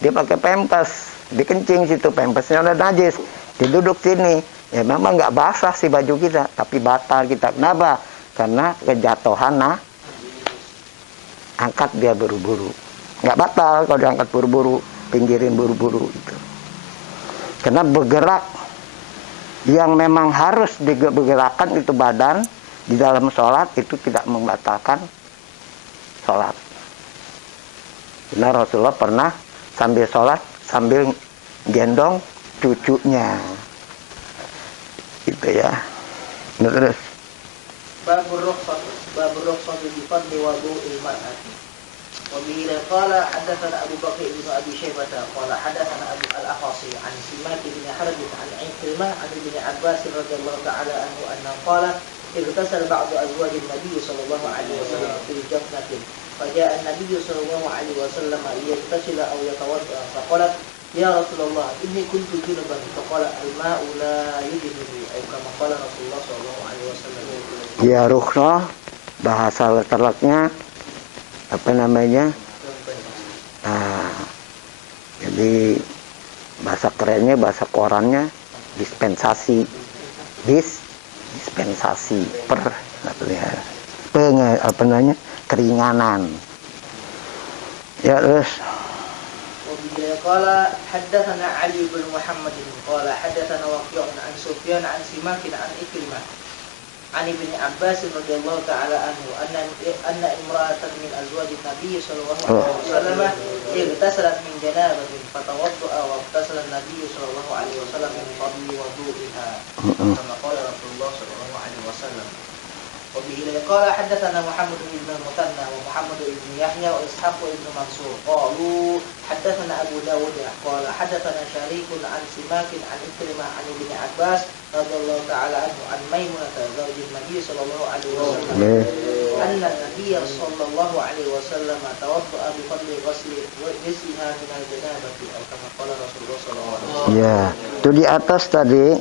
dia pakai pempes. Dikencing situ, pempesnya udah najis, dia duduk sini, ya memang nggak basah sih baju kita, tapi batal kita. Kenapa? Karena kejatuhan angkat dia buru-buru. Nggak batal kalau diangkat buru-buru, pinggirin buru-buru itu. Karena bergerak yang memang harus digerakkan itu badan di dalam sholat itu tidak membatalkan sholat. Karena Rasulullah pernah sambil sholat sambil gendong cucunya, gitu ya. Nah, terus. Babur rukhsah bi fadli wudu'il mar'ati. Wa bihi qala hadatsana Abu Bakr ibn Abi Syaibah qala hadatsana Abu al-Akhasi an Simak bin Harb an Ikrimah an Ibn Abbas radhiyallahu ta'ala anhu anna qala اغتسل بعض أزواج النبي صلى الله عليه وسلم في جفنة فجاء النبي صلى الله عليه وسلم ليغتسل أو يتوضأ فقالت يا رسول الله إني كنت جنبا فقال الماء لا يجنب أو كما قال رسول الله صلى الله عليه وسلم. Ya rukhsah bahasa letternya apa namanya? Nah, jadi bahasa kerennya, bahasa korannya dispensasi, dispensasi apa namanya, keringanan. Ya terus. Qala haddatsana Ali bin Muhammad qala haddatsana Waqi' an Sufyan an Simak an Ikrimah an Ibn Abbas radhiyallahu ta'ala anhu anna imra'atan min azwaj Nabi sallallahu alaihi wasallam igtasalat min janabatin fatawadda'a wa igtasala Nabi sallallahu alaihi wasallam min fadli wudu'iha kama qala Rasulullah sallallahu alaihi wasallam. Wa bihi qala haddatsana Muhammad bin Mutanna wa Muhammad ibn Yahya wa Ishaq ibn Mansur qalu haddatsana Abu Dawud qala haddatsana Syarikun an Simak an Ikrimah an Ibn Abbas radhiyallahu ta'ala anhu an Maimunah zaujin Nabi sallallahu alaihi wasallam anna Nabiy sallallahu alaihi wasallam tawadda'a bi fadli ghusliha min al-janabati atau kama qala Rasulullah sallallahu alaihi wasallam. Ya, itu di atas tadi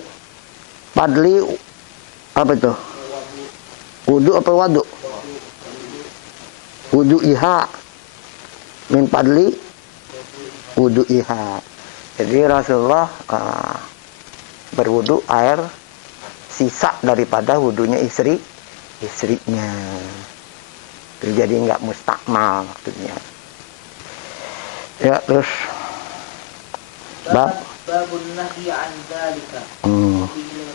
fadli apa itu? Wudu apa wadu? Wudu iha min fadli wudu iha. Jadi Rasulullah berwudu air sisa daripada wudunya istrinya. Jadi nggak mustakmal maksudnya. Ya terus babun nahyi an dzalika.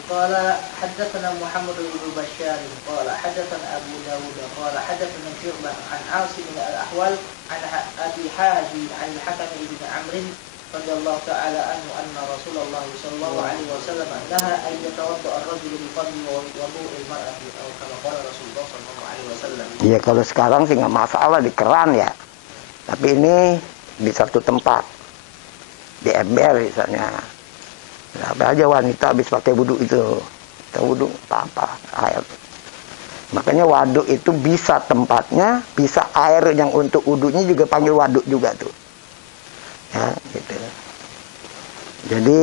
Qala haddatsana Muhammad bin Bashar qala haddatsana Abu Dawud qala haddatsana Syu'bah an Asim bin al-Ahwal an Abi Haji an Hakam bin Amr radhiyallahu ta'ala anhu anna Rasulullah sallallahu alaihi wasallam naha an yatawadda ar-rajulu bi fadli wudu'il mar'ati atau kama qala Rasulullah sallallahu alaihi wasallam. Ya kalau sekarang sih nggak masalah di keran ya. Tapi ini di satu tempat. Di ember misalnya. Apa aja wanita habis pakai wudhu itu. Kita wudhu apa air. Makanya waduk itu bisa tempatnya, bisa air yang untuk wudhunya juga panggil waduk juga tuh. Ya, gitu. Jadi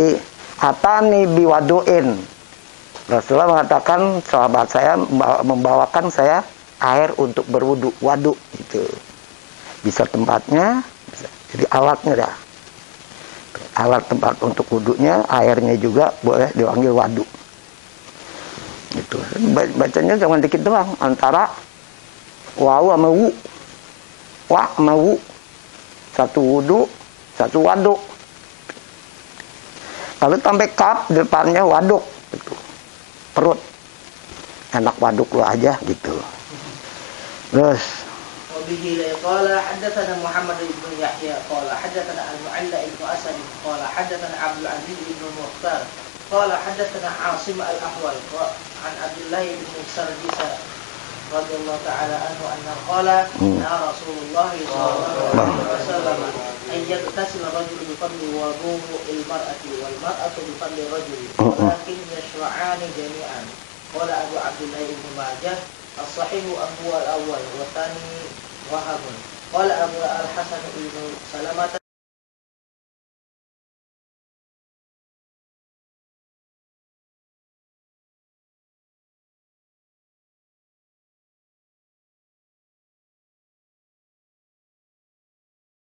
atani biwaduin. Rasulullah mengatakan sahabat saya membawakan saya air untuk berwudhu, waduk gitu. Bisa tempatnya, bisa. Jadi alatnya dah. Alat tempat untuk wudhunya, airnya juga boleh dipanggil waduk. Gitu. Bacanya cuma dikit doang, antara waw sama wu. Wa sama wu. Satu wudhu, satu waduk. Lalu sampai kap depannya waduk. Gitu. Perut. Enak waduk lo aja gitu. Terus وبه قال حدثنا محمد بن يحيى قال حدثنا المعلى بن أسد قال حدثنا عبد العزيز بن المختار قال حدثنا عاصم الأحول عن عبد الله بن سرجس رضي الله تعالى عنه أنه قال يا رسول الله صلى الله عليه وسلم أن يغتسل الرجل بفضل وضوء المرأة والمرأة بفضل الرجل ولكن يشرعان جميعا. قال أبو عبد الله بن ماجه الصحيح هو الأول والثاني وهب. قال أبو الحسن بن سلمة